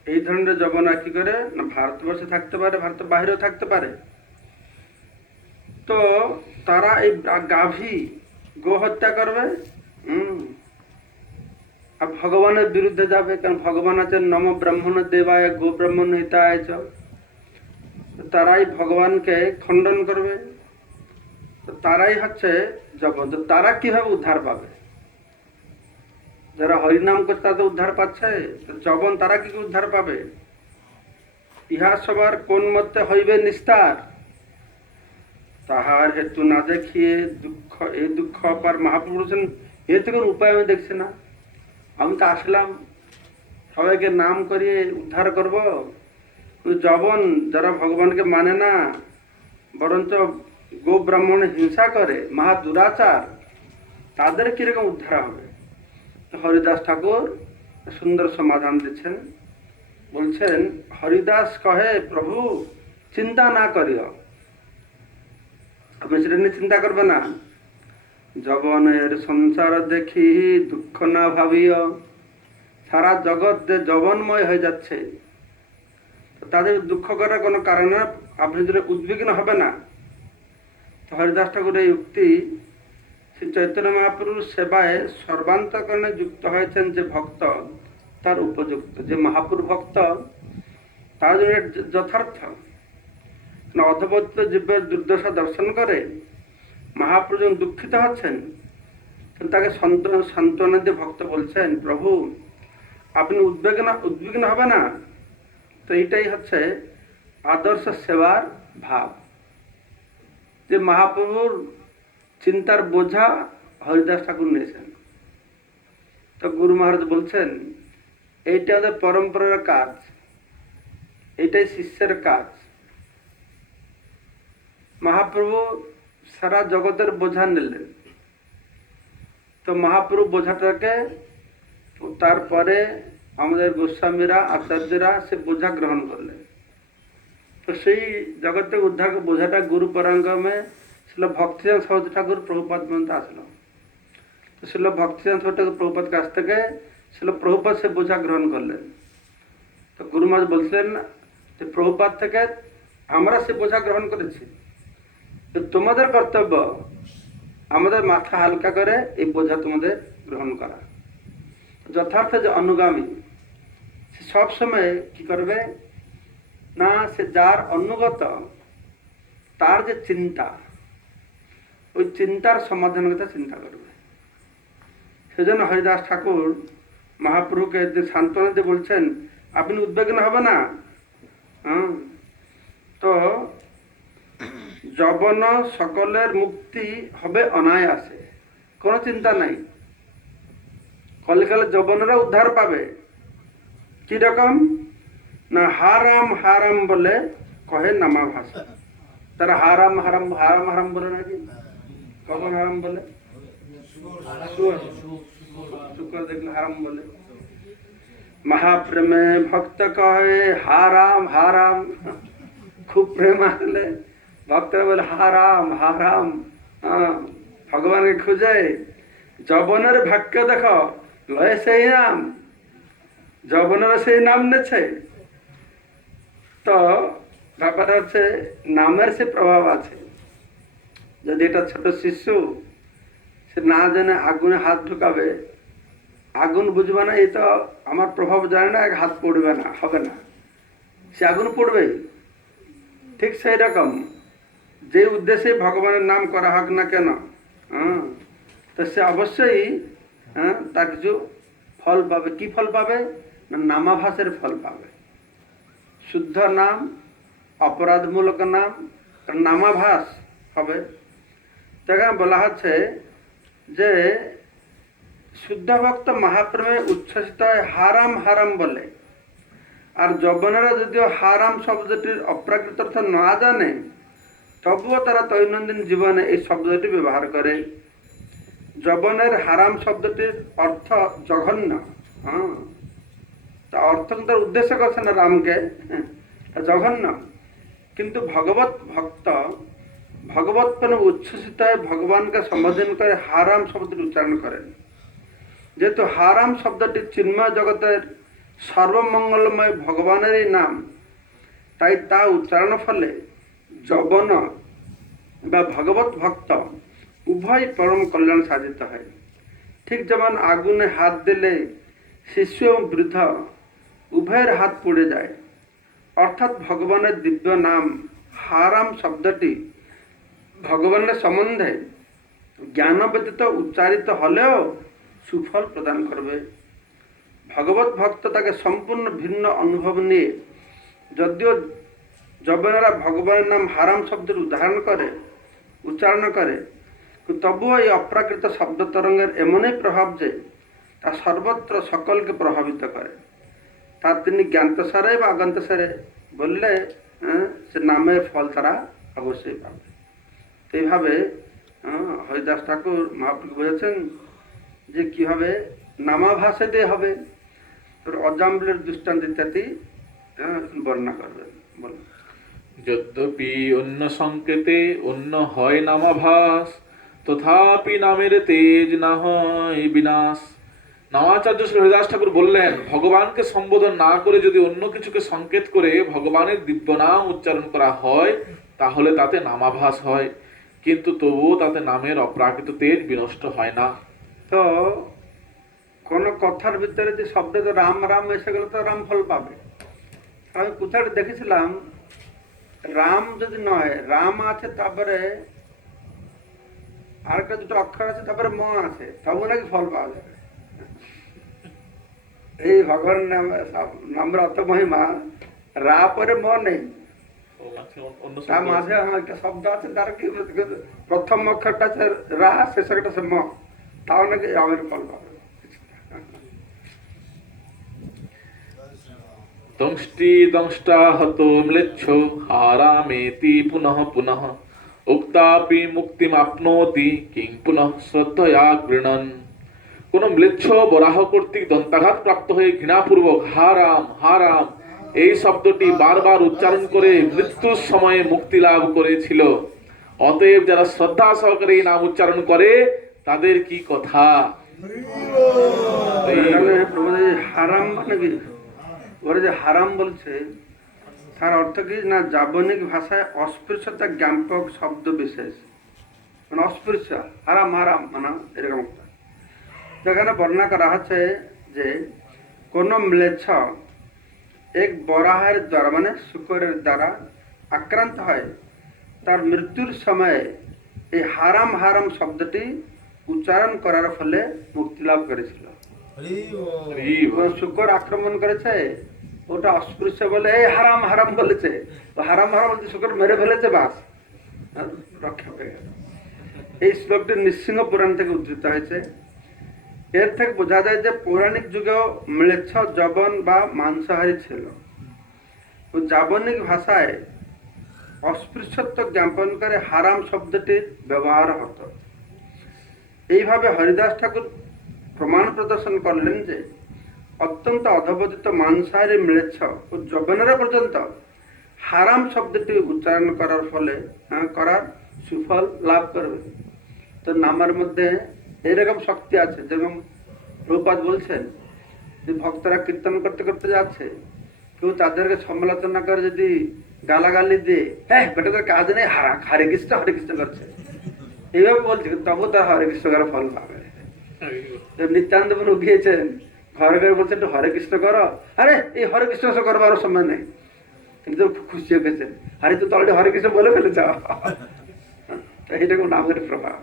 এই ধরনের যবন আর কি করে না, ভারতবর্ষে থাকতে পারে, ভারতের বাইরেও থাকতে পারে। তো তারা এই গাভী গো হত্যা করবে, আর ভগবানের বিরুদ্ধে যাবে, কারণ ভগবান আছে নম ব্রাহ্মণ দেবায় গো ব্রাহ্মণ হিতায় চ। তারাই ভগবানকে খণ্ডন করবে, তো তারাই হচ্ছে যবন। তো তারা কিভাবে উদ্ধার পাবে? যারা হরিনাম করছে তাদের উদ্ধার পাচ্ছে, তো যবন তারা কি উদ্ধার পাবে? ইহা সবার কোন মতে হইবে নিস্তার, তাহার হেতু না দেখিয়ে দুঃখ, এই দুঃখ অপার। মহাপ্রভু বলছেন এ থেকে কোনো উপায় আমি দেখছি না। আমি তো আসলাম সবাইকে নাম করিয়ে উদ্ধার করব, যবন যারা ভগবানকে মানে না, বরঞ্চ গো ব্রাহ্মণে হিংসা করে, মহা দুরাচার, তাদের কিরকম উদ্ধার হবে? হরিদাস ঠাকুর সুন্দর সমাধান দিচ্ছেন। বলছেন, হরিদাস কহে প্রভু চিন্তা না করিও। আপনি সেটা নিয়ে চিন্তা করবে না। যবনের সংসার দেখি দুঃখ না ভাবিও। সারা জগৎ যে যবনময় হয়ে যাচ্ছে, তাদের দুঃখ করার কোনো কারণে আপনি যদি উদ্বিগ্ন হবে না। হরিদাস ঠাকুর এই উক্তি শ্রী চৈতন্য মহাপ্রভুর সেবায় সর্বান্তকরণে যুক্ত হয়েছেন যে ভক্ত, তার উপযুক্ত। যে মহাপ্রভু ভক্ত তার জন্য যথার্থ। অধবত্ত জীবের দুর্দশা দর্শন করে মহাপ্রভু যখন দুঃখিত হচ্ছেন, তো তাকে সান্ত্বনা দিয়ে ভক্ত বলছেন, প্রভু আপনি উদ্বিগ্ন হবে না। তো এইটাই হচ্ছে আদর্শ সেবার ভাব, যে মহাপ্রভুর চিন্তার বোঝা হরিদাস ঠাকুর নিয়েছেন। তো গুরু মহারাজ বলছেন এইটা ওদের পরম্পরার কাজ, এটাই শিষ্যের কাজ। মহাপ্রভু সারা জগতের বোঝা নিলেন, তো মহাপ্রভু বোঝাটাকে তারপরে আমাদের গোস্বামীরা আচার্যরা সে বোঝা গ্রহণ করলেন। তো সেই জগতে উদ্ধার বোঝাটা গুরু পরাঙ্গমে ছিল ভক্তিচাঁদ সরস্বতী ঠাকুর প্রভুপাদ পর্যন্ত আসলো। তো ছিল ভক্তিচাঁদ সরস্বতী ঠাকুর প্রভুপাদ কাছ থেকে ছিল প্রভুপাদ সে বোঝা গ্রহণ করলেন। তো গুরু মহারাজ বলছিলেন যে প্রভুপাদ থেকে আমরা সে বোঝা গ্রহণ করেছি, তো তোমাদের কর্তব্য আমাদের মাথা হালকা করে এই বোঝা তোমাদের গ্রহণ করা। যথার্থ যে অনুগামী সে সবসময় কি করবে না, সে যার অনুগত তার যে চিন্তা, ওই চিন্তার সমাধান কথা চিন্তা করবে। সেজন্য হরিদাস ঠাকুর মহাপ্রভুকে যে সান্ত্বনা দিয়ে বলছেন আপনি উদ্বিগ্ন হবে না। তো যবন সকলের মুক্তি হবে অনায়াসে, কোনো চিন্তা নাই। কলিকালে যবনেরা উদ্ধার পাবে। কিরকম না, হারাম হারাম বলে কহে নামা ভাষা। তারা হারাম হারাম হারাম হারাম বলে নাকি? কখন হারাম বলে? শুক্র দেখলে হারাম বলে। মহাপ্রেমে ভক্ত কহে হারাম হারাম। খুব প্রেম আসলে ভক্তরা বলে হারাম হারাম। ভগবানকে খুঁজে যবনের ভাগ্য দেখো, লয়ে সেই নাম, যবনের সেই নাম নেছে। তো ব্যাপারটা হচ্ছে নামের সে প্রভাব আছে। যদি এটা ছোট শিশু, সে না জানে আগুনে হাত ঢুকাবে, আগুন বুঝবে না, এই তো আমার প্রভাব জানে না, এক হাত পড়বে না, হবে না, সে আগুন পড়বেই। ঠিক সেই রকম যে উদ্দেশ্যে ভগবানের নাম করা হোক না কেন, তো সে অবশ্যই তার কিছু ফল পাবে। কি ফল পাবে না, নামাভাসের ফল পাবে। শুদ্ধ নাম, অপরাধমূলক নাম, নামাভাস হবে। সেখানে বলা হচ্ছে যে শুদ্ধ ভক্ত মহাপ্রেমে উচ্ছ্বসিত হয় হারাম হারাম বলে। আর যবনেরা যদিও হারাম শব্দটির অপ্রাকৃত অর্থ না জানে, তবুও তারা দৈনন্দিন জীবনে এই শব্দটি ব্যবহার করে। যবনের হারাম শব্দটির অর্থ জঘন্য। তা অর্থ তার উদ্দেশ্য করছে না রামকে, জঘন্য। কিন্তু ভগবত ভক্ত ভগবত প্রেমে উচ্ছ্বসিত হয়ে ভগবানকে সম্বোধন করে হারাম শব্দটি উচ্চারণ করেন। যেহেতু হারাম শব্দটি চিন্ময় জগতের সর্বমঙ্গলময় ভগবানেরই নাম, তাই তা উচ্চারণ ফলে যবন বা ভগবত ভক্ত উভয় পরম কল্যাণ সাধিত হয়। ঠিক যেমন আগুনে হাত দিলে শিশু এবং বৃদ্ধ উভয়ের হাত পুড়ে যায়, অর্থাৎ ভগবানের দিব্য নাম হারাম শব্দটি ভগবানের সম্বন্ধে জ্ঞান ব্যতীত উচ্চারিত হলেও সুফল প্রদান করবে। ভগবত ভক্ত তাকে সম্পূর্ণ ভিন্ন অনুভব নিয়ে, যদিও যবনেরা ভগবানের নাম হারাম শব্দের উচ্চারণ করে, তবুও এই অপ্রাকৃত শব্দ তরঙ্গের এমনই প্রভাব যে তা সর্বত্র সকলকে প্রভাবিত করে। তার তিনি জ্ঞান্তসারে বা অজ্ঞান্তসারে বললে সে নামের ফল তারা অবশ্যই পাবে। এইভাবে হরিদাস ঠাকুর মহাপ্রভু বলেছেন যে কিভাবে নামাভাসে দিয়ে হবে। তোর অজাম্বলের দৃষ্টান্ত ইত্যাদি বর্ণনা করবেন। বলুন। যদ্যপি অন্য সংকেতে অন্য হয় নামাভাস, তথাপি নামের তেজ না হয় বিনাশ। নামাচার্য শ্রী হরিদাস ঠাকুর বললেন, ভগবানকে সম্বোধন না করে যদি অন্য কিছুকে সংকেত করে ভগবানের দিব্য নাম উচ্চারণ করা হয়, তাহলে তাতে নামাভাস হয়, কিন্তু তবুও তাতে নামের অপ্রাকৃত তেজ বিনষ্ট হয় না। তো কোন কথার ভিতরে যে শব্দ রাম রাম এসে গেলে তো রাম ফল পাবে। আমি কোথায় দেখেছিলাম, রাম যদি নয়, রাম আছে তারপরে আর একটা দুটো অক্ষর আছে, তারপরে ম আছে, তবু নাকি ফল পাওয়া যাবে। এই ভগবানের নামের অত মহিমা, রা পরে ম নেই, ও আচ্ছা, অন্য তার শব্দ মাঝে আছে। আমার একটা শব্দ আছে, তার কি প্রথম অক্ষরটা আছে রা, শেষ একটা আছে ম, তাও নাকি আমের ফল পাবে। দংষ্টি দংষ্টাহত ম্লেচ্ছ হারামেতি পুনঃ পুনঃ উক্তাপি মুক্তিমাপ্নোতি কিং পুনঃ শ্রদ্ধয়া গৃণন। কোন ম্লেচ্ছ বরাহ কর্তৃক দন্তাঘাত প্রাপ্ত হয়ে ঘৃণাপূর্বক হারাম হারাম এই শব্দটি বারবার উচ্চারণ করে মৃত্যুর সময়ে মুক্তি লাভ করেছিল। অতএব যারা শ্রদ্ধা সহকারে এই নাম উচ্চারণ করে তাদের কি কথা। এখানে প্রভুজি হারাম মানে কি, ওরা যে হারাম বলছে তার অর্থ কি না, জাবনিক ভাষায় অস্পৃশ্যতা জ্ঞাপক শব্দ বিশেষ, মানে অস্পৃশ্য, হারাম হারাম মানে এরকম একটা। যেখানে বর্ণনা করা হচ্ছে যে কোন ম্লেচ্ছ এক বরাহের দ্বারা মানে শুকরের দ্বারা আক্রান্ত হয়, তার মৃত্যুর সময়ে এই হারাম হারাম শব্দটি উচ্চারণ করার ফলে মুক্তি লাভ করেছিল। কোন শুকর আক্রমণ করেছে, ওটা অস্পৃশ্য বলে এই হারাম হারাম বলেছে, তো হারাম হারাম বলতে শুকর মেরে ফেলেছে, বাস রক্ষা পেয়ে গেল। এই শ্লোকটি নৃসিংহ পুরাণ থেকে উদ্ধৃত হয়েছে। এর থেকে বোঝা যায় যে পৌরাণিক যুগেও ম্লেচ্ছ যবন বা মাংসাহারী ছিল, ও জাবনিক ভাষায় অস্পৃশ্যত্ব জ্ঞাপন করে হারাম শব্দটির ব্যবহার হতো। এইভাবে হরিদাস ঠাকুর প্রমাণ প্রদর্শন করলেন যে অত্যন্ত অধপতিত মাংসাহারী ম্লেচ্ছ ও যবনেরা পর্যন্ত হারাম শব্দটি উচ্চারণ করার ফলে করার সুফল লাভ করবে। তো নামের মধ্যে এরকম শক্তি আছে, যেরকম প্রভুপাদ বলছেন যে ভক্তরা কীর্তন করতে করতে যাচ্ছে, কেউ তাদেরকে সমালোচনা করে যদি গালাগালি দিয়ে, হ্যাঁ বেটাদের কাজ নেই, হরে কৃষ্ণ করছে, এইভাবে বলছে, তবু তার হরে কৃষ্ণ করার ফল পাবে। নিত্যানন্দ প্রভু গিয়েছেন ঘরে ঘরে বলছেন একটু হরে কৃষ্ণ করো, আরে এই হরে কৃষ্ণ করবার সময় নেই, কিন্তু খুশি হয়ে গেছেন, আরে তো অলরেডি হরে কৃষ্ণ বলে ফেলেছ। এইটা কোন নামের প্রভাব।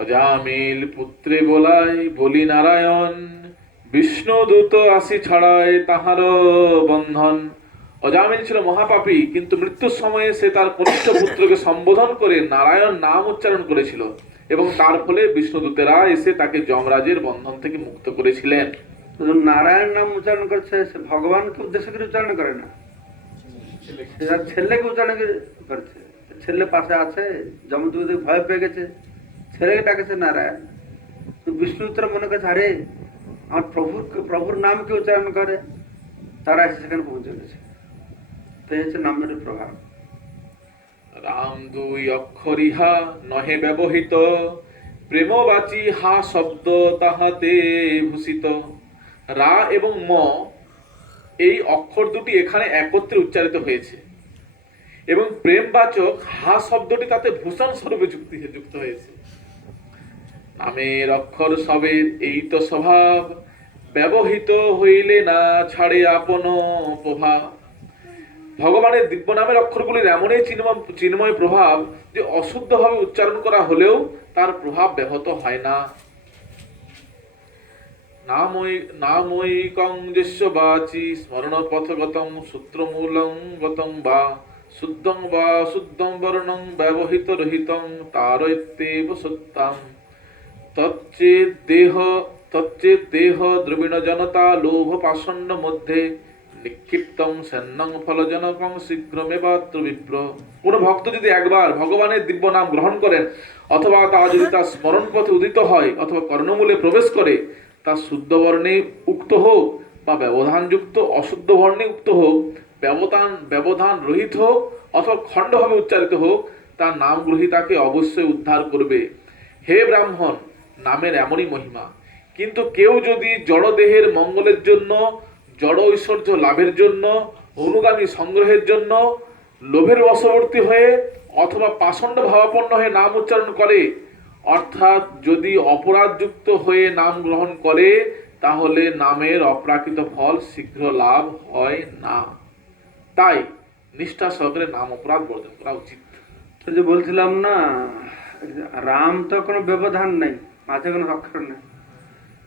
অজামিল পুত্রে বলাই বলি নারায়ণ, বিষ্ণুদূত আসি ছড়ায় তাহার বন্ধন। অজামিল ছিল মহাপাপী, কিন্তু মৃত্যুর সময়ে সে তার কনিষ্ঠ পুত্রকে সম্বোধন করে নারায়ণ নাম উচ্চারণ করেছিল, এবং তার ফলে বিষ্ণুদূতেরা এসে তাকে যমরাজের বন্ধন থেকে মুক্ত করেছিলেন। নারায়ণ নাম উচ্চারণ করছে, সে ভগবানকে উদ্দেশ্য করে উচ্চারণ করে না, সে তার ছেলেকে উচ্চারণ করছে। ছেলে পাশে আছে, যমদূত ভয় পেয়ে গেছে, ছেলেকে ডাকেছে নারায়ণ। তো বিষ্ণুদূতরা মনে করছে আরে আমার প্রভুর নামকে উচ্চারণ করে, তারা এসে সেখানে পৌঁছে গেছে। তো এই হচ্ছে নামের প্রভাব। রাম দুই অক্ষরিহা নহে ব্যবহৃত, প্রেমবাচী হা শব্দ তাহাতে ভূষিত। রা এবং ম এই অক্ষর দুটি এখানে একত্রে উচ্চারিত হয়েছে, এবং প্রেমবাচক হা শব্দটি তাতে ভূষণ স্বরূপে যুক্ত হয়েছে। নামের অক্ষর সবের এই তো স্বভাব, ব্যবহৃত হইলে না ছাড়ে আপন প্রভাব। ভগবানের দিব্য নামের অক্ষরগুলির এমনই চিন্ময় প্রভাব যে অশুদ্ধভাবে উচ্চারণ করা হলেও তার প্রভাব ব্যাহত হয় না। নামৈকং যস্য বাচি স্মরণ পথগতং সূত্রমূলং গতং বা শুদ্ধং বা শুদ্ধং বর্ণং ব্যবহৃত রহিতং তারৈত্যেব সত্যাম। তচ্চেদ দেহ দ্রবিণ জনতা লোভ পাষণ্ড মধ্যে নিক্ষিপ্তং সেন্নং ফলজনকং শীঘ্রমেবাত্র বিপ্র। কোন ভক্ত যদি একবার ভগবানের দিব্য নাম গ্রহণ করেন, অথবা তা যদি তার স্মরণ পথে উদিত হয়, অথবা কর্ণমূলে প্রবেশ করে, তা শুদ্ধ বর্ণে উক্ত হোক বা ব্যবধানযুক্ত অশুদ্ধ বর্ণে উক্ত হোক, ব্যবধান রহিত হোক অথবা খণ্ডভাবে উচ্চারিত হোক, তার নাম গ্রহীতাকে অবশ্যই উদ্ধার করবে। হে ব্রাহ্মণ, নামের এমনই মহিমা। কিন্তু কেউ যদি জড়দেহের মঙ্গলের জন্য, জড় ঐশ্বর্য লাভের জন্য, অনুগামী সংগ্রহের জন্য লোভের বশবর্তী হয়ে অথবা পাষণ্ড ভাবাপন্ন হয়ে নাম উচ্চারণ করে, অর্থাৎ যদি অপরাধযুক্ত হয়ে নাম গ্রহণ করে, তাহলে নামের অপ্রাকৃত ফল শীঘ্র লাভ হয় না। তাই নিষ্ঠা সহকারে নাম অপরাধ বর্জন করা উচিত। তো যে বলছিলাম না রাম তো কোনো ব্যবধান নেই, মাঝে কোনো অক্ষর নেই।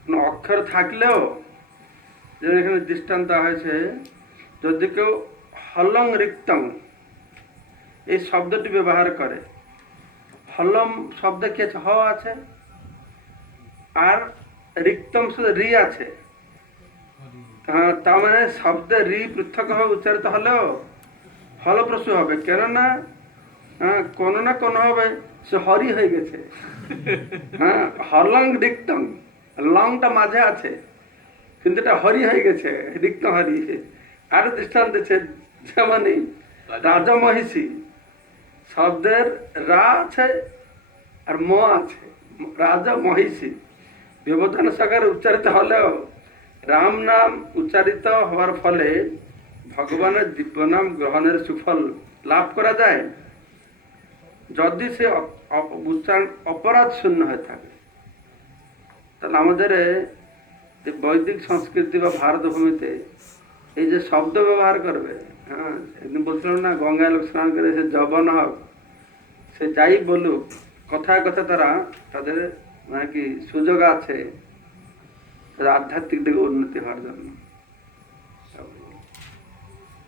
কোনো অক্ষর থাকলেও যেমন এখানে দৃষ্টান্ত হয়েছে, যদি কেউ হলং রিক্তং এই শব্দটি ব্যবহার করে, হলম শব্দে কি আছে? হ আছে, আর রিক্তম শুধু রি আছে। তার মানে শব্দে রি পৃথকভাবে উচ্চারিত হলেও ফলপ্রসূ হবে, কেননা কোনো না কোনো ভাবে সে হরি হয়ে গেছে। হলং রিক্তং, লংটা মাঝে আছে কিন্তু এটা হরি হয়ে গেছে, রিক্ত হরি। আরো দৃষ্টান্ত দিচ্ছে, যেমন রাজা মহিষী শব্দের রা আছে আর ম আছে, রাজা মহিষী ব্যবধান সহকারে উচ্চারিত হলেও রাম নাম উচ্চারিত হওয়ার ফলে ভগবানের দিব্য নাম গ্রহণের সুফল লাভ করা যায় যদি সে উচ্চারণ অপরাধ শূন্য হয়ে থাকে। তাহলে আমাদের এই বৈদিক সংস্কৃতি বা ভারত ভূমিতে এই যে শব্দ ব্যবহার করবে, একদিন বলছিলাম না, গঙ্গায় লোক স্নান করে সে জবন হোক, সে যাই বলুক, কথায় কথা তাদের মানে কি সুযোগ আছে আধ্যাত্মিক দিকে উন্নতি হওয়ার জন্য।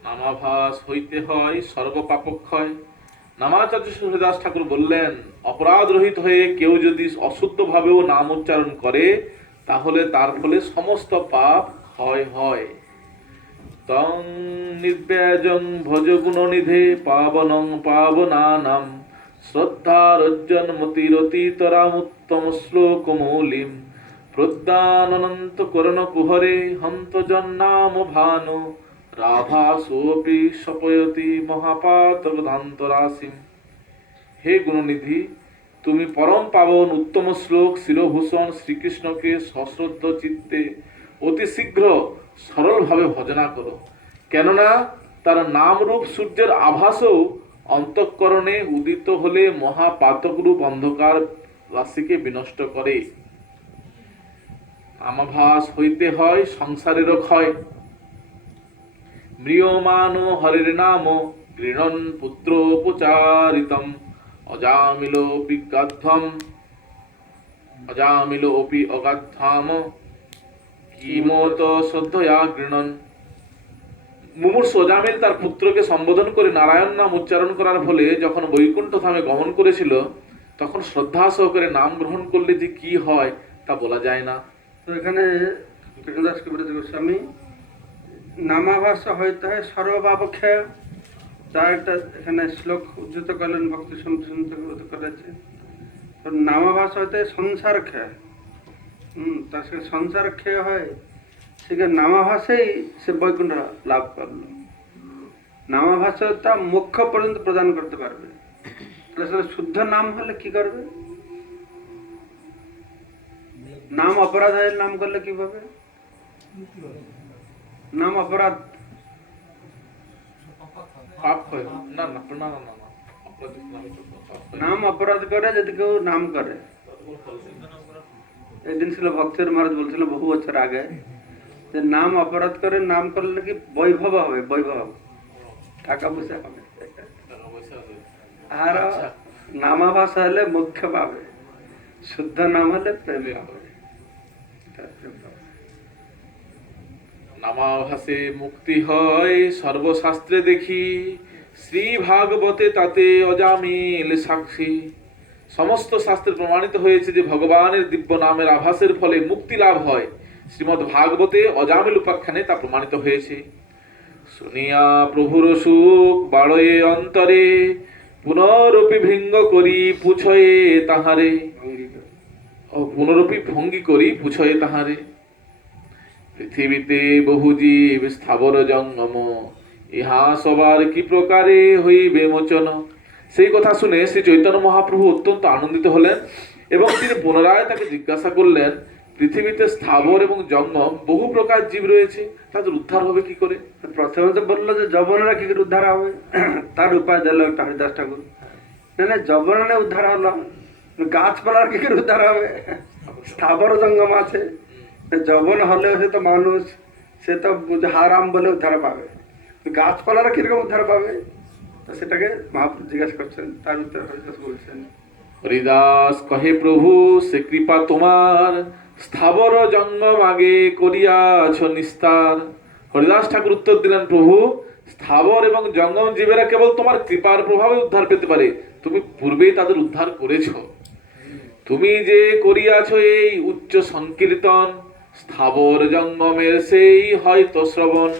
নামাভাস হইতে হয় সর্বপাপক্ষয়। নামাচার্য হরিদাস ঠাকুর বললেন, অপরাধ রহিত হয়ে কেউ যদি অশুদ্ধ ভাবেও নাম উচ্চারণ করে তাহলে তার ফলে সমস্ত পাপ ক্ষয় হয়। তং নির্ব্যাজং ভজ গুণনিধে পাবনং পাবনানাম শ্রদ্ধারজ্জন মতিরতীতরামুত্তম শ্লোকমৌলিম প্রদ্যানন্ত করণ কুহরে হন্ত জন্নাম ভানু রাভাসোপি সপয়তি মহাপাতবধান্তরাসিম। হে গুণনিধি, তুমি পরম পাবন উত্তম শ্লোক শিরভূষণ শ্রীকৃষ্ণকে সশ্রদ্ধ চিত্তে অতি শীঘ্র সরলভাবে ভজনা করো, কেননা তার নামরূপ সূর্যের আভাসও অন্তঃকরণে উদিত হলে মহাপাতকরূপ অন্ধকার রাশিকে বিনষ্ট করে। নামাভাস হইতে হয় সংসারেরও ক্ষয়। ম্রিয়মান হরির নাম গৃণন পুত্র উপচারিতম অজামিলোপি গাধ্বম অজামিলোপি অগাধ্বম কিমত শ্রদ্ধয়া গৃণন। মুমূর্ষু অজামিল তার পুত্রকে সম্বোধন করে নারায়ণ নাম উচ্চারণ করার ফলে যখন বৈকুণ্ঠ ধামে গমন করেছিল, তখন শ্রদ্ধা সহকারে নাম গ্রহণ করলে যে কি হয় তা বলা যায় না। তো এখানে কৃষ্ণদাস কবিরাজ গোস্বামী নামাভাস হইতে হয় সর্বপাপক্ষয়, তার একটা এখানে শ্লোক উদ্ধৃত করলেন, ভক্তি সন্ত করেছে। নামাভাস হইতে সংসার ক্ষয়, তার সে সংসার ক্ষয় হয়, সেখানে নামাভাসেই সে বৈকুণ্ঠ লাভ করলো। নামাভাসটা মোক্ষ পর্যন্ত প্রদান করতে পারবে। তাহলে সেটা শুদ্ধ নাম হলে কি করবে? নাম অপরাধ হয়ে নাম করলে কি হবে? নাম অপরাধ, নাম অপরাধ করে যদি কেউ নাম করে। একদিন ছিল ভক্তের মহারাজ বলছিল বহু বছর আগে, যে নাম অপরাধ করে নাম করলে কি বৈভব হবে, বৈভব, টাকা পয়সা হবে। আর নামাভাস হলে মুখ্য পাবে, শুদ্ধ নাম হলে প্রেম পাবে। নামাভাসে মুক্তি হয় সর্বশাস্ত্রে দেখি, শ্রী ভাগবতে তাতে অজামিল সাক্ষী। সমস্ত শাস্ত্রে প্রমাণিত হয়েছে যে ভগবানের দিব্য নামের আভাসের ফলে মুক্তি লাভ হয়। শ্রীমদ্ ভাগবতে অজামিল উপাখ্যানে তা প্রমাণিত হয়েছে। শুনিয়া প্রভুর সুখ বাড়য়ে অন্তরে, পুনরূপী ভৃঙ্গ করি পুছয়ে তাহারে, পুনরূপী ভঙ্গি করি পুছয়ে তাহারে। পৃথিবীতে বহু জীব স্থাবর জঙ্গম, ইহা সবার কি প্রকারে হইবে মোচন। সেই কথা শুনে শ্রী চৈতন্য মহাপ্রভু অত্যন্ত আনন্দিত হলেন এবং তিনি পুনরায় তাকে জিজ্ঞাসা করলেন, পৃথিবীতে স্থাবর এবং জঙ্গম বহু প্রকার জীব রয়েছে, তাদের উদ্ধার হবে কি করে? প্রথমে তো বললো যে যবনেরা কি করে উদ্ধার হবে, তার উপায় দিল একটা হরিদাস ঠাকুর। না যবনে উদ্ধার হলো, গাছপালার কি করে উদ্ধার হবে? স্থাবর জঙ্গম আছে, যবন হলেও সে তো মানুষ, সে তো হারাম বলে উদ্ধার পাবে, গাছপালারা কিরকম উদ্ধার পাবে? তো সেটাকে মহাপ্রভু জিজ্ঞাসা করছেন, তার উত্তর হরিদাস বলছেন। হরিদাস কহে প্রভু সে কৃপা তোমার, স্থাবর জঙ্গম আগে করিয়াছ নিস্তার। হরিদাস ঠাকুর উত্তর দিলেন, প্রভু স্থাবর এবং জঙ্গম জীবেরা কেবল তোমার কৃপার প্রভাবে উদ্ধার পেতে পারে, তুমি পূর্বেই তাদের উদ্ধার করেছো। তুমি যে করিয়াছ এই উচ্চ সংকীর্তন, স্থাবর জঙ্গমের সেই হয়তো শ্রবণ।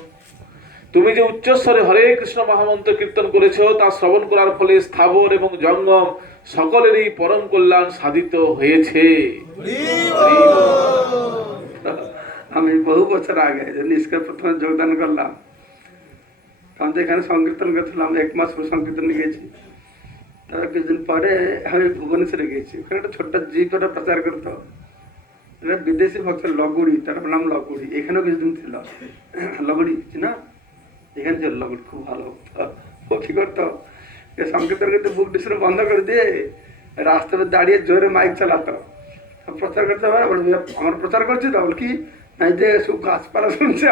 তুমি যে উচ্চস্বরে হরে কৃষ্ণ মহামন্ত্র কীর্তন করেছো, তা শ্রবণ করার ফলে স্থাবর এবং জঙ্গম সকলেরই পরম কল্যাণ সাধিত হয়েছে। আমি বহু বছর আগে নিষ্কা প্রথমে যোগদান করলাম, আমি তো এখানে সংকীর্তন করছিলাম, 1 মাস পর সংকীর্তনে গেছি। তারপর কিছুদিন পরে আমি ভুবনেশ্বরে গেছি, ওখানে একটা ছোট্ট জিপ ওটা প্রচার করতো, এটা বিদেশি ভক্ত লগুড়ি, তার নাম লগুড়ি, এখানেও কিছুদিন ছিল লগুড়ি না, এখানে ছিল লগুড়ি, খুব ভালো ও কি করতো, সংকীর্তন করতে বুক ডিসপ্লে বন্ধ করে দিয়ে রাস্তাতে দাঁড়িয়ে জোরে মাইক চালাতো, প্রচার করতে হবে। আমার প্রচার করছি তো বল কি নাই যে সব গাছপালা শুনছে,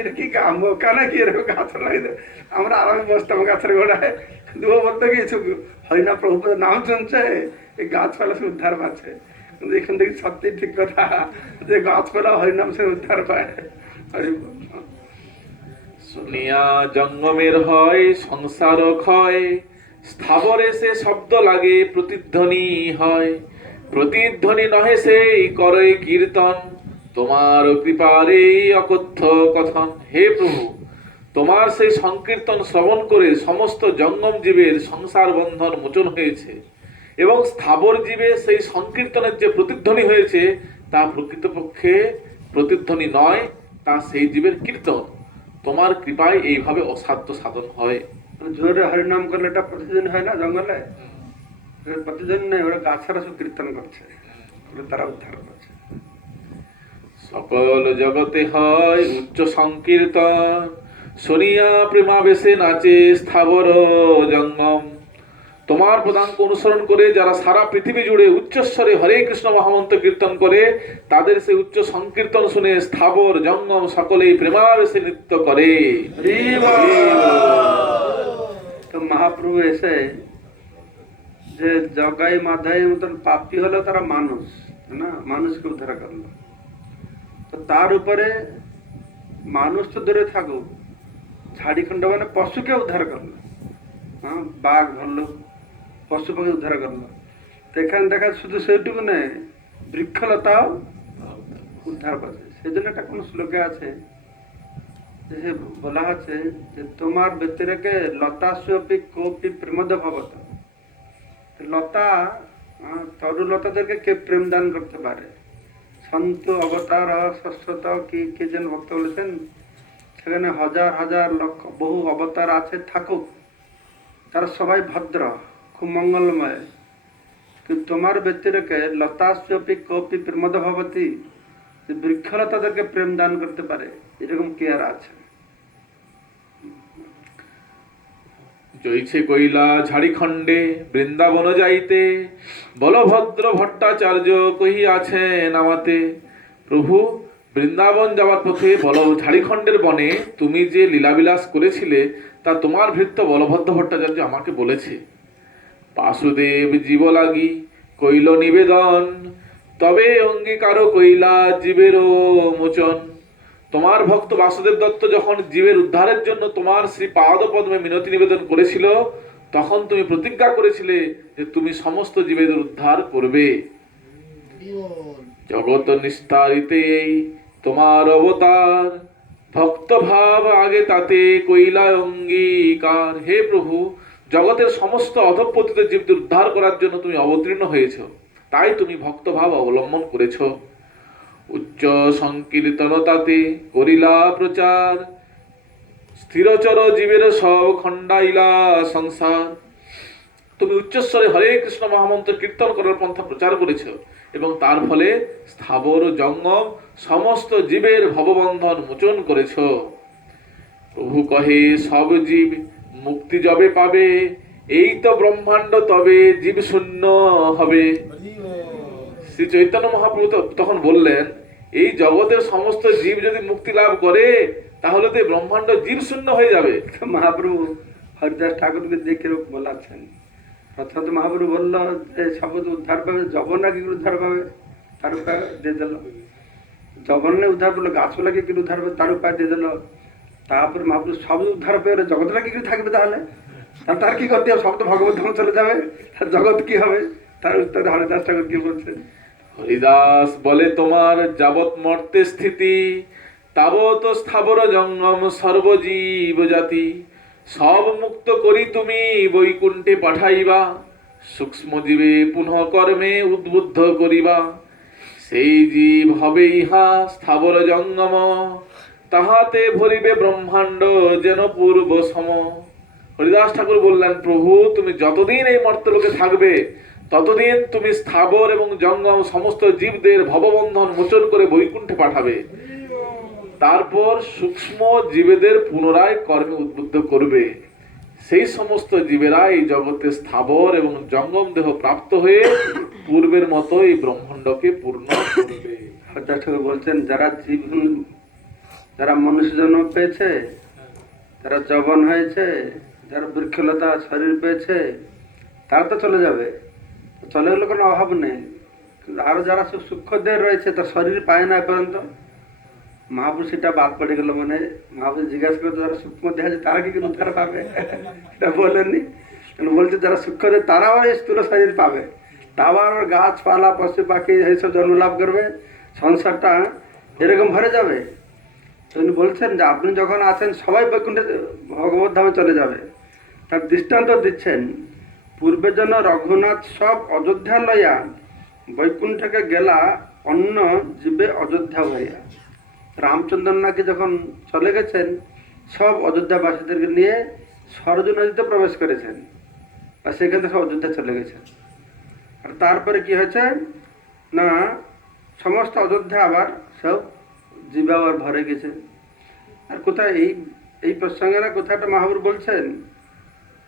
এটা কি গাম কেন কি এরকম গাছ লাগিয়ে আমরা আরামে বসতাম গাছের গোড়ায়, দুও বলতো কি হরিনাম প্রভুপদের নাম শুনছে, এই গাছপালা সে উদ্ধার পাচ্ছে। কিন্তু এখান থেকে সত্যি ঠিক কথা যে গাছপালা হরিনাম সে উদ্ধার পায়। শুনিয়া জঙ্গমের হয় সংসার ক্ষয়, স্থাবরে সে শব্দ লাগে প্রতিধ্বনি হয়। প্রতিধ্বনি নহে সেই করে কীর্তন, তোমার কৃপার এই অকথ্য কথন। হে প্রভু, তোমার সেই সংকীর্তন শ্রবণ করে সমস্ত জঙ্গম জীবের সংসার বন্ধন মোচন হয়েছে, এবং স্থাবর জীবে সেই সংকীর্তনের যে প্রতিধ্বনি হয়েছে তা প্রকৃতপক্ষে প্রতিধ্বনি নয়, তা সেই জীবের কীর্তন। তোমার কৃপায় এইভাবে অসাধ্য সাধন হয়। জোরে হরিনাম করলে এটা প্রতিদিন হয় না জঙ্গলে, প্রতিদিন নেই, ওরা গাছেরা সব কীর্তন করছে, তারা উদ্ধার করছে। সকল জগতে হয় উচ্চ সংকীর্তন, শুনিয়া প্রেমাবেশে নাচে স্থাবর জঙ্গম। তোমার পদাঙ্ক অনুসরণ করে যারা সারা পৃথিবী জুড়ে উচ্চস্বরে হরে কৃষ্ণ মহামন্ত্র কীর্তন করে, তাদের সেই উচ্চ সংকীর্তন শুনে স্থাবর জঙ্গম সকলেই প্রেমাবেশে নৃত্য করে। তো মহাপ্রভু এসে যে জগাই মাধাই মতন পাপি হলো, তারা মানুষ না, মানুষকে উদ্ধার করলো। তো তার উপরে মানুষ তো দূরে থাকুক, ঝাড়িখণ্ড মানে পশুকে উদ্ধার করলো, হ্যাঁ, বাঘ ভাল্লুক পশু পাখি উদ্ধার করলো। তো এখানে দেখা শুধু সেইটুকু নেই, বৃক্ষলতাও উদ্ধার করছে। সেই জন্য একটা কোন শ্লোকে আছে যে বলা হচ্ছে যে তোমার ব্যতিরেকে লতা সুপি কোপি প্রেমদ ভবত। লতা, তরুলতাদেরকে কে প্রেম দান করতে পারে? সন্ত অবতার শাশ্বত কি কে যেন ভক্ত বলেছেন, সেখানে হাজার হাজার লক্ষ বহু অবতার আছে, থাকুক, তারা সবাই ভদ্র, খুব মঙ্গলময়, কিন্তু তোমার ব্যতিরেকে লতা সুপি কোপি প্রেমদ ভবতী, যে বৃক্ষলতাদেরকে প্রেম দান করতে পারে, এরকম কে আর আছে? জয়ছে কইলা ঝাড়িখণ্ডে বৃন্দাবন যাইতে, বলভদ্র ভট্টাচার্য কহিয়াছেন আমাতে। প্রভু, বৃন্দাবন যাওয়ার পথে ঝাড়িখণ্ডের বনে তুমি যে লীলাবিলাস করেছিলে, তা তোমার ভৃত্য বলভদ্র ভট্টাচার্য আমাকে বলেছে। বাসুদেব জীব লাগি কইল নিবেদন, তবে অঙ্গীকার কইলা জীবেরও মোচন। তোমার ভক্ত বাসুদেব দত্ত যখন জীবের উদ্ধারের জন্য তোমার শ্রী পাদ পদ্মে মিনতি নিবেদন করেছিল, তখন তুমি প্রতিজ্ঞা করেছিলে যে তুমি সমস্ত জীবেদের উদ্ধার করবে। জগৎ নিস্তারিতে তোমার অবতার, ভক্ত ভাব আগে তাতে কইলা অঙ্গীকার। হে প্রভু, জগতের সমস্ত অধঃপতিত জীবদের উদ্ধার করার জন্য তুমি অবতীর্ণ হয়েছ, তাই তুমি ভক্তভাব অবলম্বন করেছ। উচ্চ সংকীর্তন তাতে করিলা প্রচার, স্থিরচর জীবের সব খণ্ডাইলা সংসার। তুমি উচ্চস্বরে হরে কৃষ্ণ মহামন্ত্র কীর্তন করার পন্থা প্রচার করেছ, এবং তার ফলে স্থাবর জঙ্গম সমস্ত জীবের ভববন্ধন মোচন করেছ। প্রভু কহে সব জীব মুক্তি যবে পাবে, এই তো ব্রহ্মাণ্ড তবে জীব শূন্য হবে। শ্রী চৈতন্য মহাপ্রভু তখন বললেন, এই জগতের সমস্ত জীব যদি মুক্তি লাভ করে, তাহলে তো ব্রহ্মাণ্ড জীব শূন্য হয়ে যাবে। মহাপ্রভু হরিদাস ঠাকুরকে দেখে বলাচ্ছেন অর্থাৎ মহাপ্রভু বলল যে সব উদ্ধার পাবে, জবনরা কি করে উদ্ধার পাবে তার উপায় দিয়ে দিল। জবনে উদ্ধার পেলো, গাছপালা কি করে উদ্ধার পাবে তার উপায় দিয়ে দিল। তারপরে মহাপ্রভু সব উদ্ধার পেয়ে জগৎটা কি করে থাকবে তাহলে? তার কি করতে হবে? সব তো ভগবত ধাম চলে যাবে, তার জগৎ কি হবে? তার উত্তরে হরিদাস ঠাকুর কি বলছে? হরিদাস বলে তোমার যাবৎ মর্তে স্থিতি তাবৎ স্থাবর জঙ্গম সর্বজীব জাতি সব মুক্ত করি তুমি বৈকুণ্ঠে পাঠাইবা সূক্ষ্ম জীবে পুনঃ কর্মে উদ্বুদ্ধ করিবা সেই জীব হবে ইহা স্থাবর জঙ্গম তাহাতে ভরিবে ব্রহ্মাণ্ড যেন পূর্ব সম। হরিদাস ঠাকুর বললেন, প্রভু তুমি যতদিন এই মর্তলোকে থাকবে ততদিন তুমি স্থাবর এবং জঙ্গম সমস্ত জীবদের ভববন্ধন মোচন করে বৈকুণ্ঠে পাঠাবে। তারপর সূক্ষ্ম জীবেদের পুনরায় কর্মে উদ্বুদ্ধ করবে। সেই সমস্ত জীবেরা এই জগতে স্থাবর এবং জঙ্গম দেহ প্রাপ্ত হয়ে পূর্বের মতো এই ব্রহ্মাণ্ডকে পূর্ণ করবে। হরিদাস ঠাকুর বলছেন, যারা মনুষ্য জন্ম পেয়েছে, যারা যৌবন হয়েছে, যারা বৃক্ষলতা শরীর পেয়েছে, তারা তো চলে যাবে, চলে গেলে কোনো অভাব নেই। কিন্তু আরো যারা সূক্ষ্মদের রয়েছে, তার শরীর পায় না পর্যন্ত, মহাপুরুষ সেটা বাদ পড়ে গেল। মানে মহাপুরুষ জিজ্ঞাসা করতে, যারা সূক্ষ্ম দেহ আছে তারা কি কিন্তু উদ্ধার পাবে? এটা বলেননি। বলছে যারা সূক্ষ্মদের তারাও এই স্থূল শরীর পাবে, তা আবার গাছপালা পশু পাখি এইসব জন্ম লাভ করবে, সংসারটা এরকম ভরে যাবে। তিনি বলছেন যে আপনি যখন আছেন সবাই বৈকুণ্ঠে ভগবত ধামে চলে যাবে। তার দৃষ্টান্ত দিচ্ছেন, পূর্বে যেন রঘুনাথ সব অযোধ্যা লইয়া বৈকুণ্ঠকে গেলা অন্য জীবে অযোধ্যা হইয়া। রামচন্দ্র নাকি যখন চলে গেছেন, সব অযোধ্যাবাসীদেরকে নিয়ে সরজু নদীতে প্রবেশ করেছেন, আর সেখান থেকে সব অযোধ্যা চলে গেছেন। আর তারপরে কি হয়েছে না, সমস্ত অযোধ্যা আবার সব জীবে আবার ভরে গেছে। আর কোথায় এই প্রসঙ্গে না কোথায় একটা মহাপুরুষ বলছেন,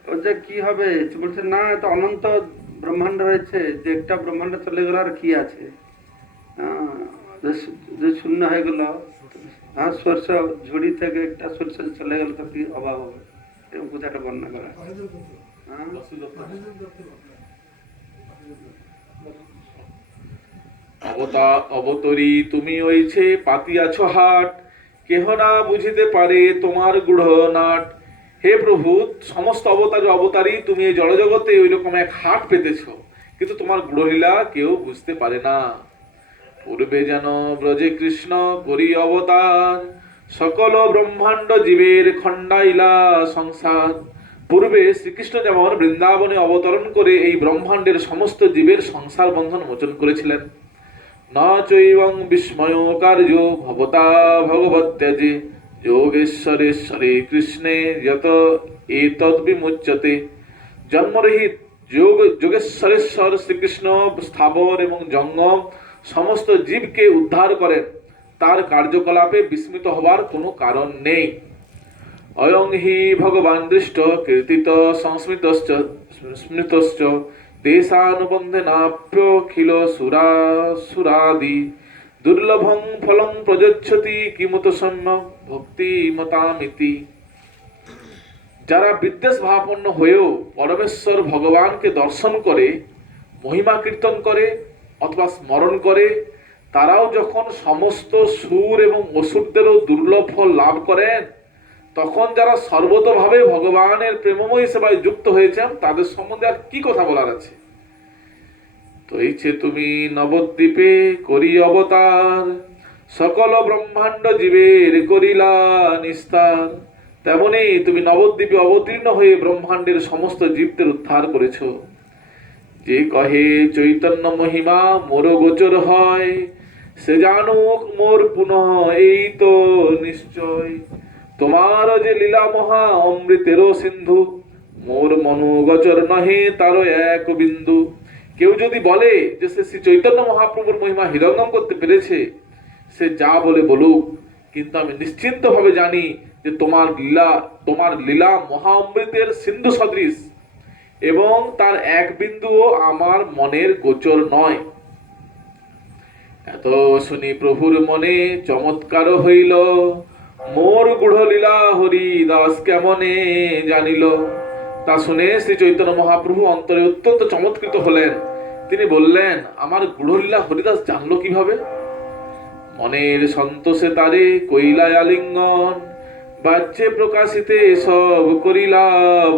ও যে কি হবে, বলছেন না তো অনন্ত ব্রহ্মাণ্ড রয়েছে, যে একটা ব্রহ্মাণ্ড চলে গেল আর কি আছে, যে শূন্য হয়ে গেল। হ্যাঁ, সরষ ঝুড়ি থেকে একটা সরষ চলে গেল তো কি অভাব হবে, এরকম কোথায় একটা বর্ণনা করা। হ্যাঁ, অবতরী তুমি ওইছে পাতিয়াছ হাট কেহ না বুঝিতে পারে তোমার গূঢ় নাট। হে প্রভু, সমস্ত অবতারী তুমি এই জড়জগতে ওই রকম এক হাট পেতেছ, কিন্তু তোমার গূঢ়লীলা কেউ বুঝতে পারে না। পূর্বে যেন ব্রজে কৃষ্ণ করি অবতার সকল ব্রহ্মাণ্ড জীবের খণ্ডাইলা সংসার। পূর্বে শ্রীকৃষ্ণ যেমন বৃন্দাবনে অবতরণ করে এই ব্রহ্মাণ্ডের সমস্ত জীবের সংসার বন্ধন মোচন করেছিলেন। না চৈবং বিস্ময় কার্য ভবতা ভগবত্যজে যোগেশ্বরেশ্বরে কৃষ্ণে যত এতদ বিমুচ্যতে। জন্মরহিত যোগেশ্বরেশ্বর শ্রীকৃষ্ণ স্থাবর এবং জঙ্গম সমস্ত জীবকে উদ্ধার করেন, তার কার্যকলাপে বিস্মিত হবার কোনো কারণ নেই। অয়ং হি ভগবান দৃষ্ট কীর্তিত সংস্মৃতশ্চ স্মৃতশ্চ দেশানুবন্ধেনাপ্যখিল সুরাদি দুর্লভং ফলং প্রযচ্ছতি কিমুত সম্যক ভক্তি মতামিতি। যারা বিদ্বেষ ভাবাপন্ন হয়েও পরমেশ্বর ভগবানকে দর্শন করে, মহিমা কীর্তন করে অথবা স্মরণ করে, তারাও যখন সমস্ত সুর এবং অসুরদেরও দুর্লভ ফল লাভ করেন, তখন যারা সর্বতভাবে ভগবানের প্রেমময়ী সেবায় যুক্ত হয়েছেন তাদের সম্বন্ধে আর কি কথা বলার আছে। তো এইছে তুমি নবদ্বীপে করি অবতার সকল ব্রহ্মাণ্ড জীবের করিলা নিস্তার। তেমনি তুমি নবদ্বীপে অবতীর্ণ হয়ে ব্রহ্মাণ্ডের সমস্ত জীবদের উদ্ধার করেছ। যে কহে চৈতন্য মহিমা মোর গোচর হয়, সে জানুক মোর পুনঃ এই তো নিশ্চয়। তোমার যে লীলা মহা অমৃতেরও সিন্ধু, মোর মনোগোচর নহে তারও এক বিন্দু। কেউ যদি বলে যে সে শ্রী চৈতন্য মহাপ্রভুর মহিমা হৃদয়ঙ্গম করতে পেরেছে, সে যা বলে বলুক, কিন্তু আমি নিশ্চিন্ত ভাবে জানি যে তোমার লীলা মহা অমৃতের সিন্ধু সদৃশ, এবং তার এক বিন্দুও আমার মনের গোচর নয়। এত শুনি প্রভুর মনে চমৎকার হইল, মোর গূঢ় লীলা হরি দাস কেমনে জানিল। তা শুনে শ্রী চৈতন্য মহাপ্রভু অন্তরে অত্যন্ত চমৎকৃত হলেন। তিনি বললেন, আমার গুড়লীলা হরিদাস জানলো কিভাবে? মনের সন্তোষে তারে কইলায় আলিঙ্গন, বাহ্যে প্রকাশিতে সব করিলা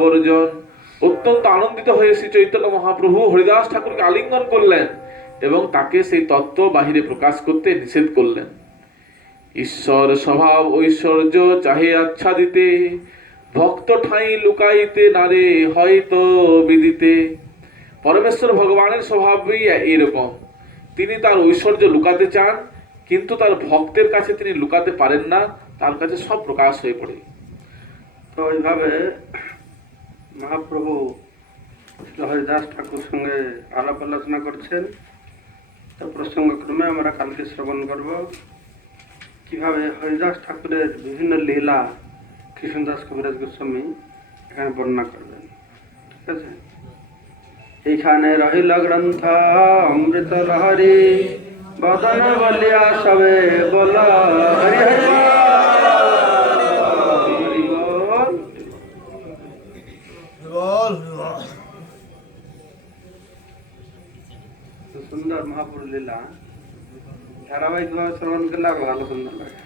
বর্জন। অত্যন্ত আনন্দিত হয়ে শ্রী চৈতন্য মহাপ্রভু হরিদাস ঠাকুরকে আলিঙ্গন করলেন এবং তাকে সেই তত্ত্ব বাহিরে প্রকাশ করতে নিষেধ করলেন। ঈশ্বর স্বভাব ঐশ্বর্য চাহে আচ্ছাদিতে, ভক্ত ঠাঁই লুকাইতে নারে হয়তো বিদিতে। পরমেশ্বর ভগবানের স্বভাবই এরকম, তিনি তার ঐশ্বর্য লুকাতে চান, কিন্তু তার ভক্তের কাছে তিনি লুকাতে পারেন না, তার কাছে সব প্রকাশ হয়ে পড়ে। তো এইভাবে মহাপ্রভু হরিদাস ঠাকুর সঙ্গে আলাপ আলোচনা করছেন। তো প্রসঙ্গক্রমে আমরা কালকে শ্রবণ করব কিভাবে হরিদাস ঠাকুরের বিভিন্ন লীলা কৃষ্ণদাস কবিরাজ গোস্বামী এখানে বর্ণনা করবেন। ঠিক আছে, এইখানে রহিল গ্রন্থ অমৃত লহরী, বদন বলিয়া সবে বল হরি হরি হরি বল। সুন্দর মহাপুর লীলা ধারাবাহিকভাবে শ্রবণ করলে আরো ভালো সুন্দর লাগে।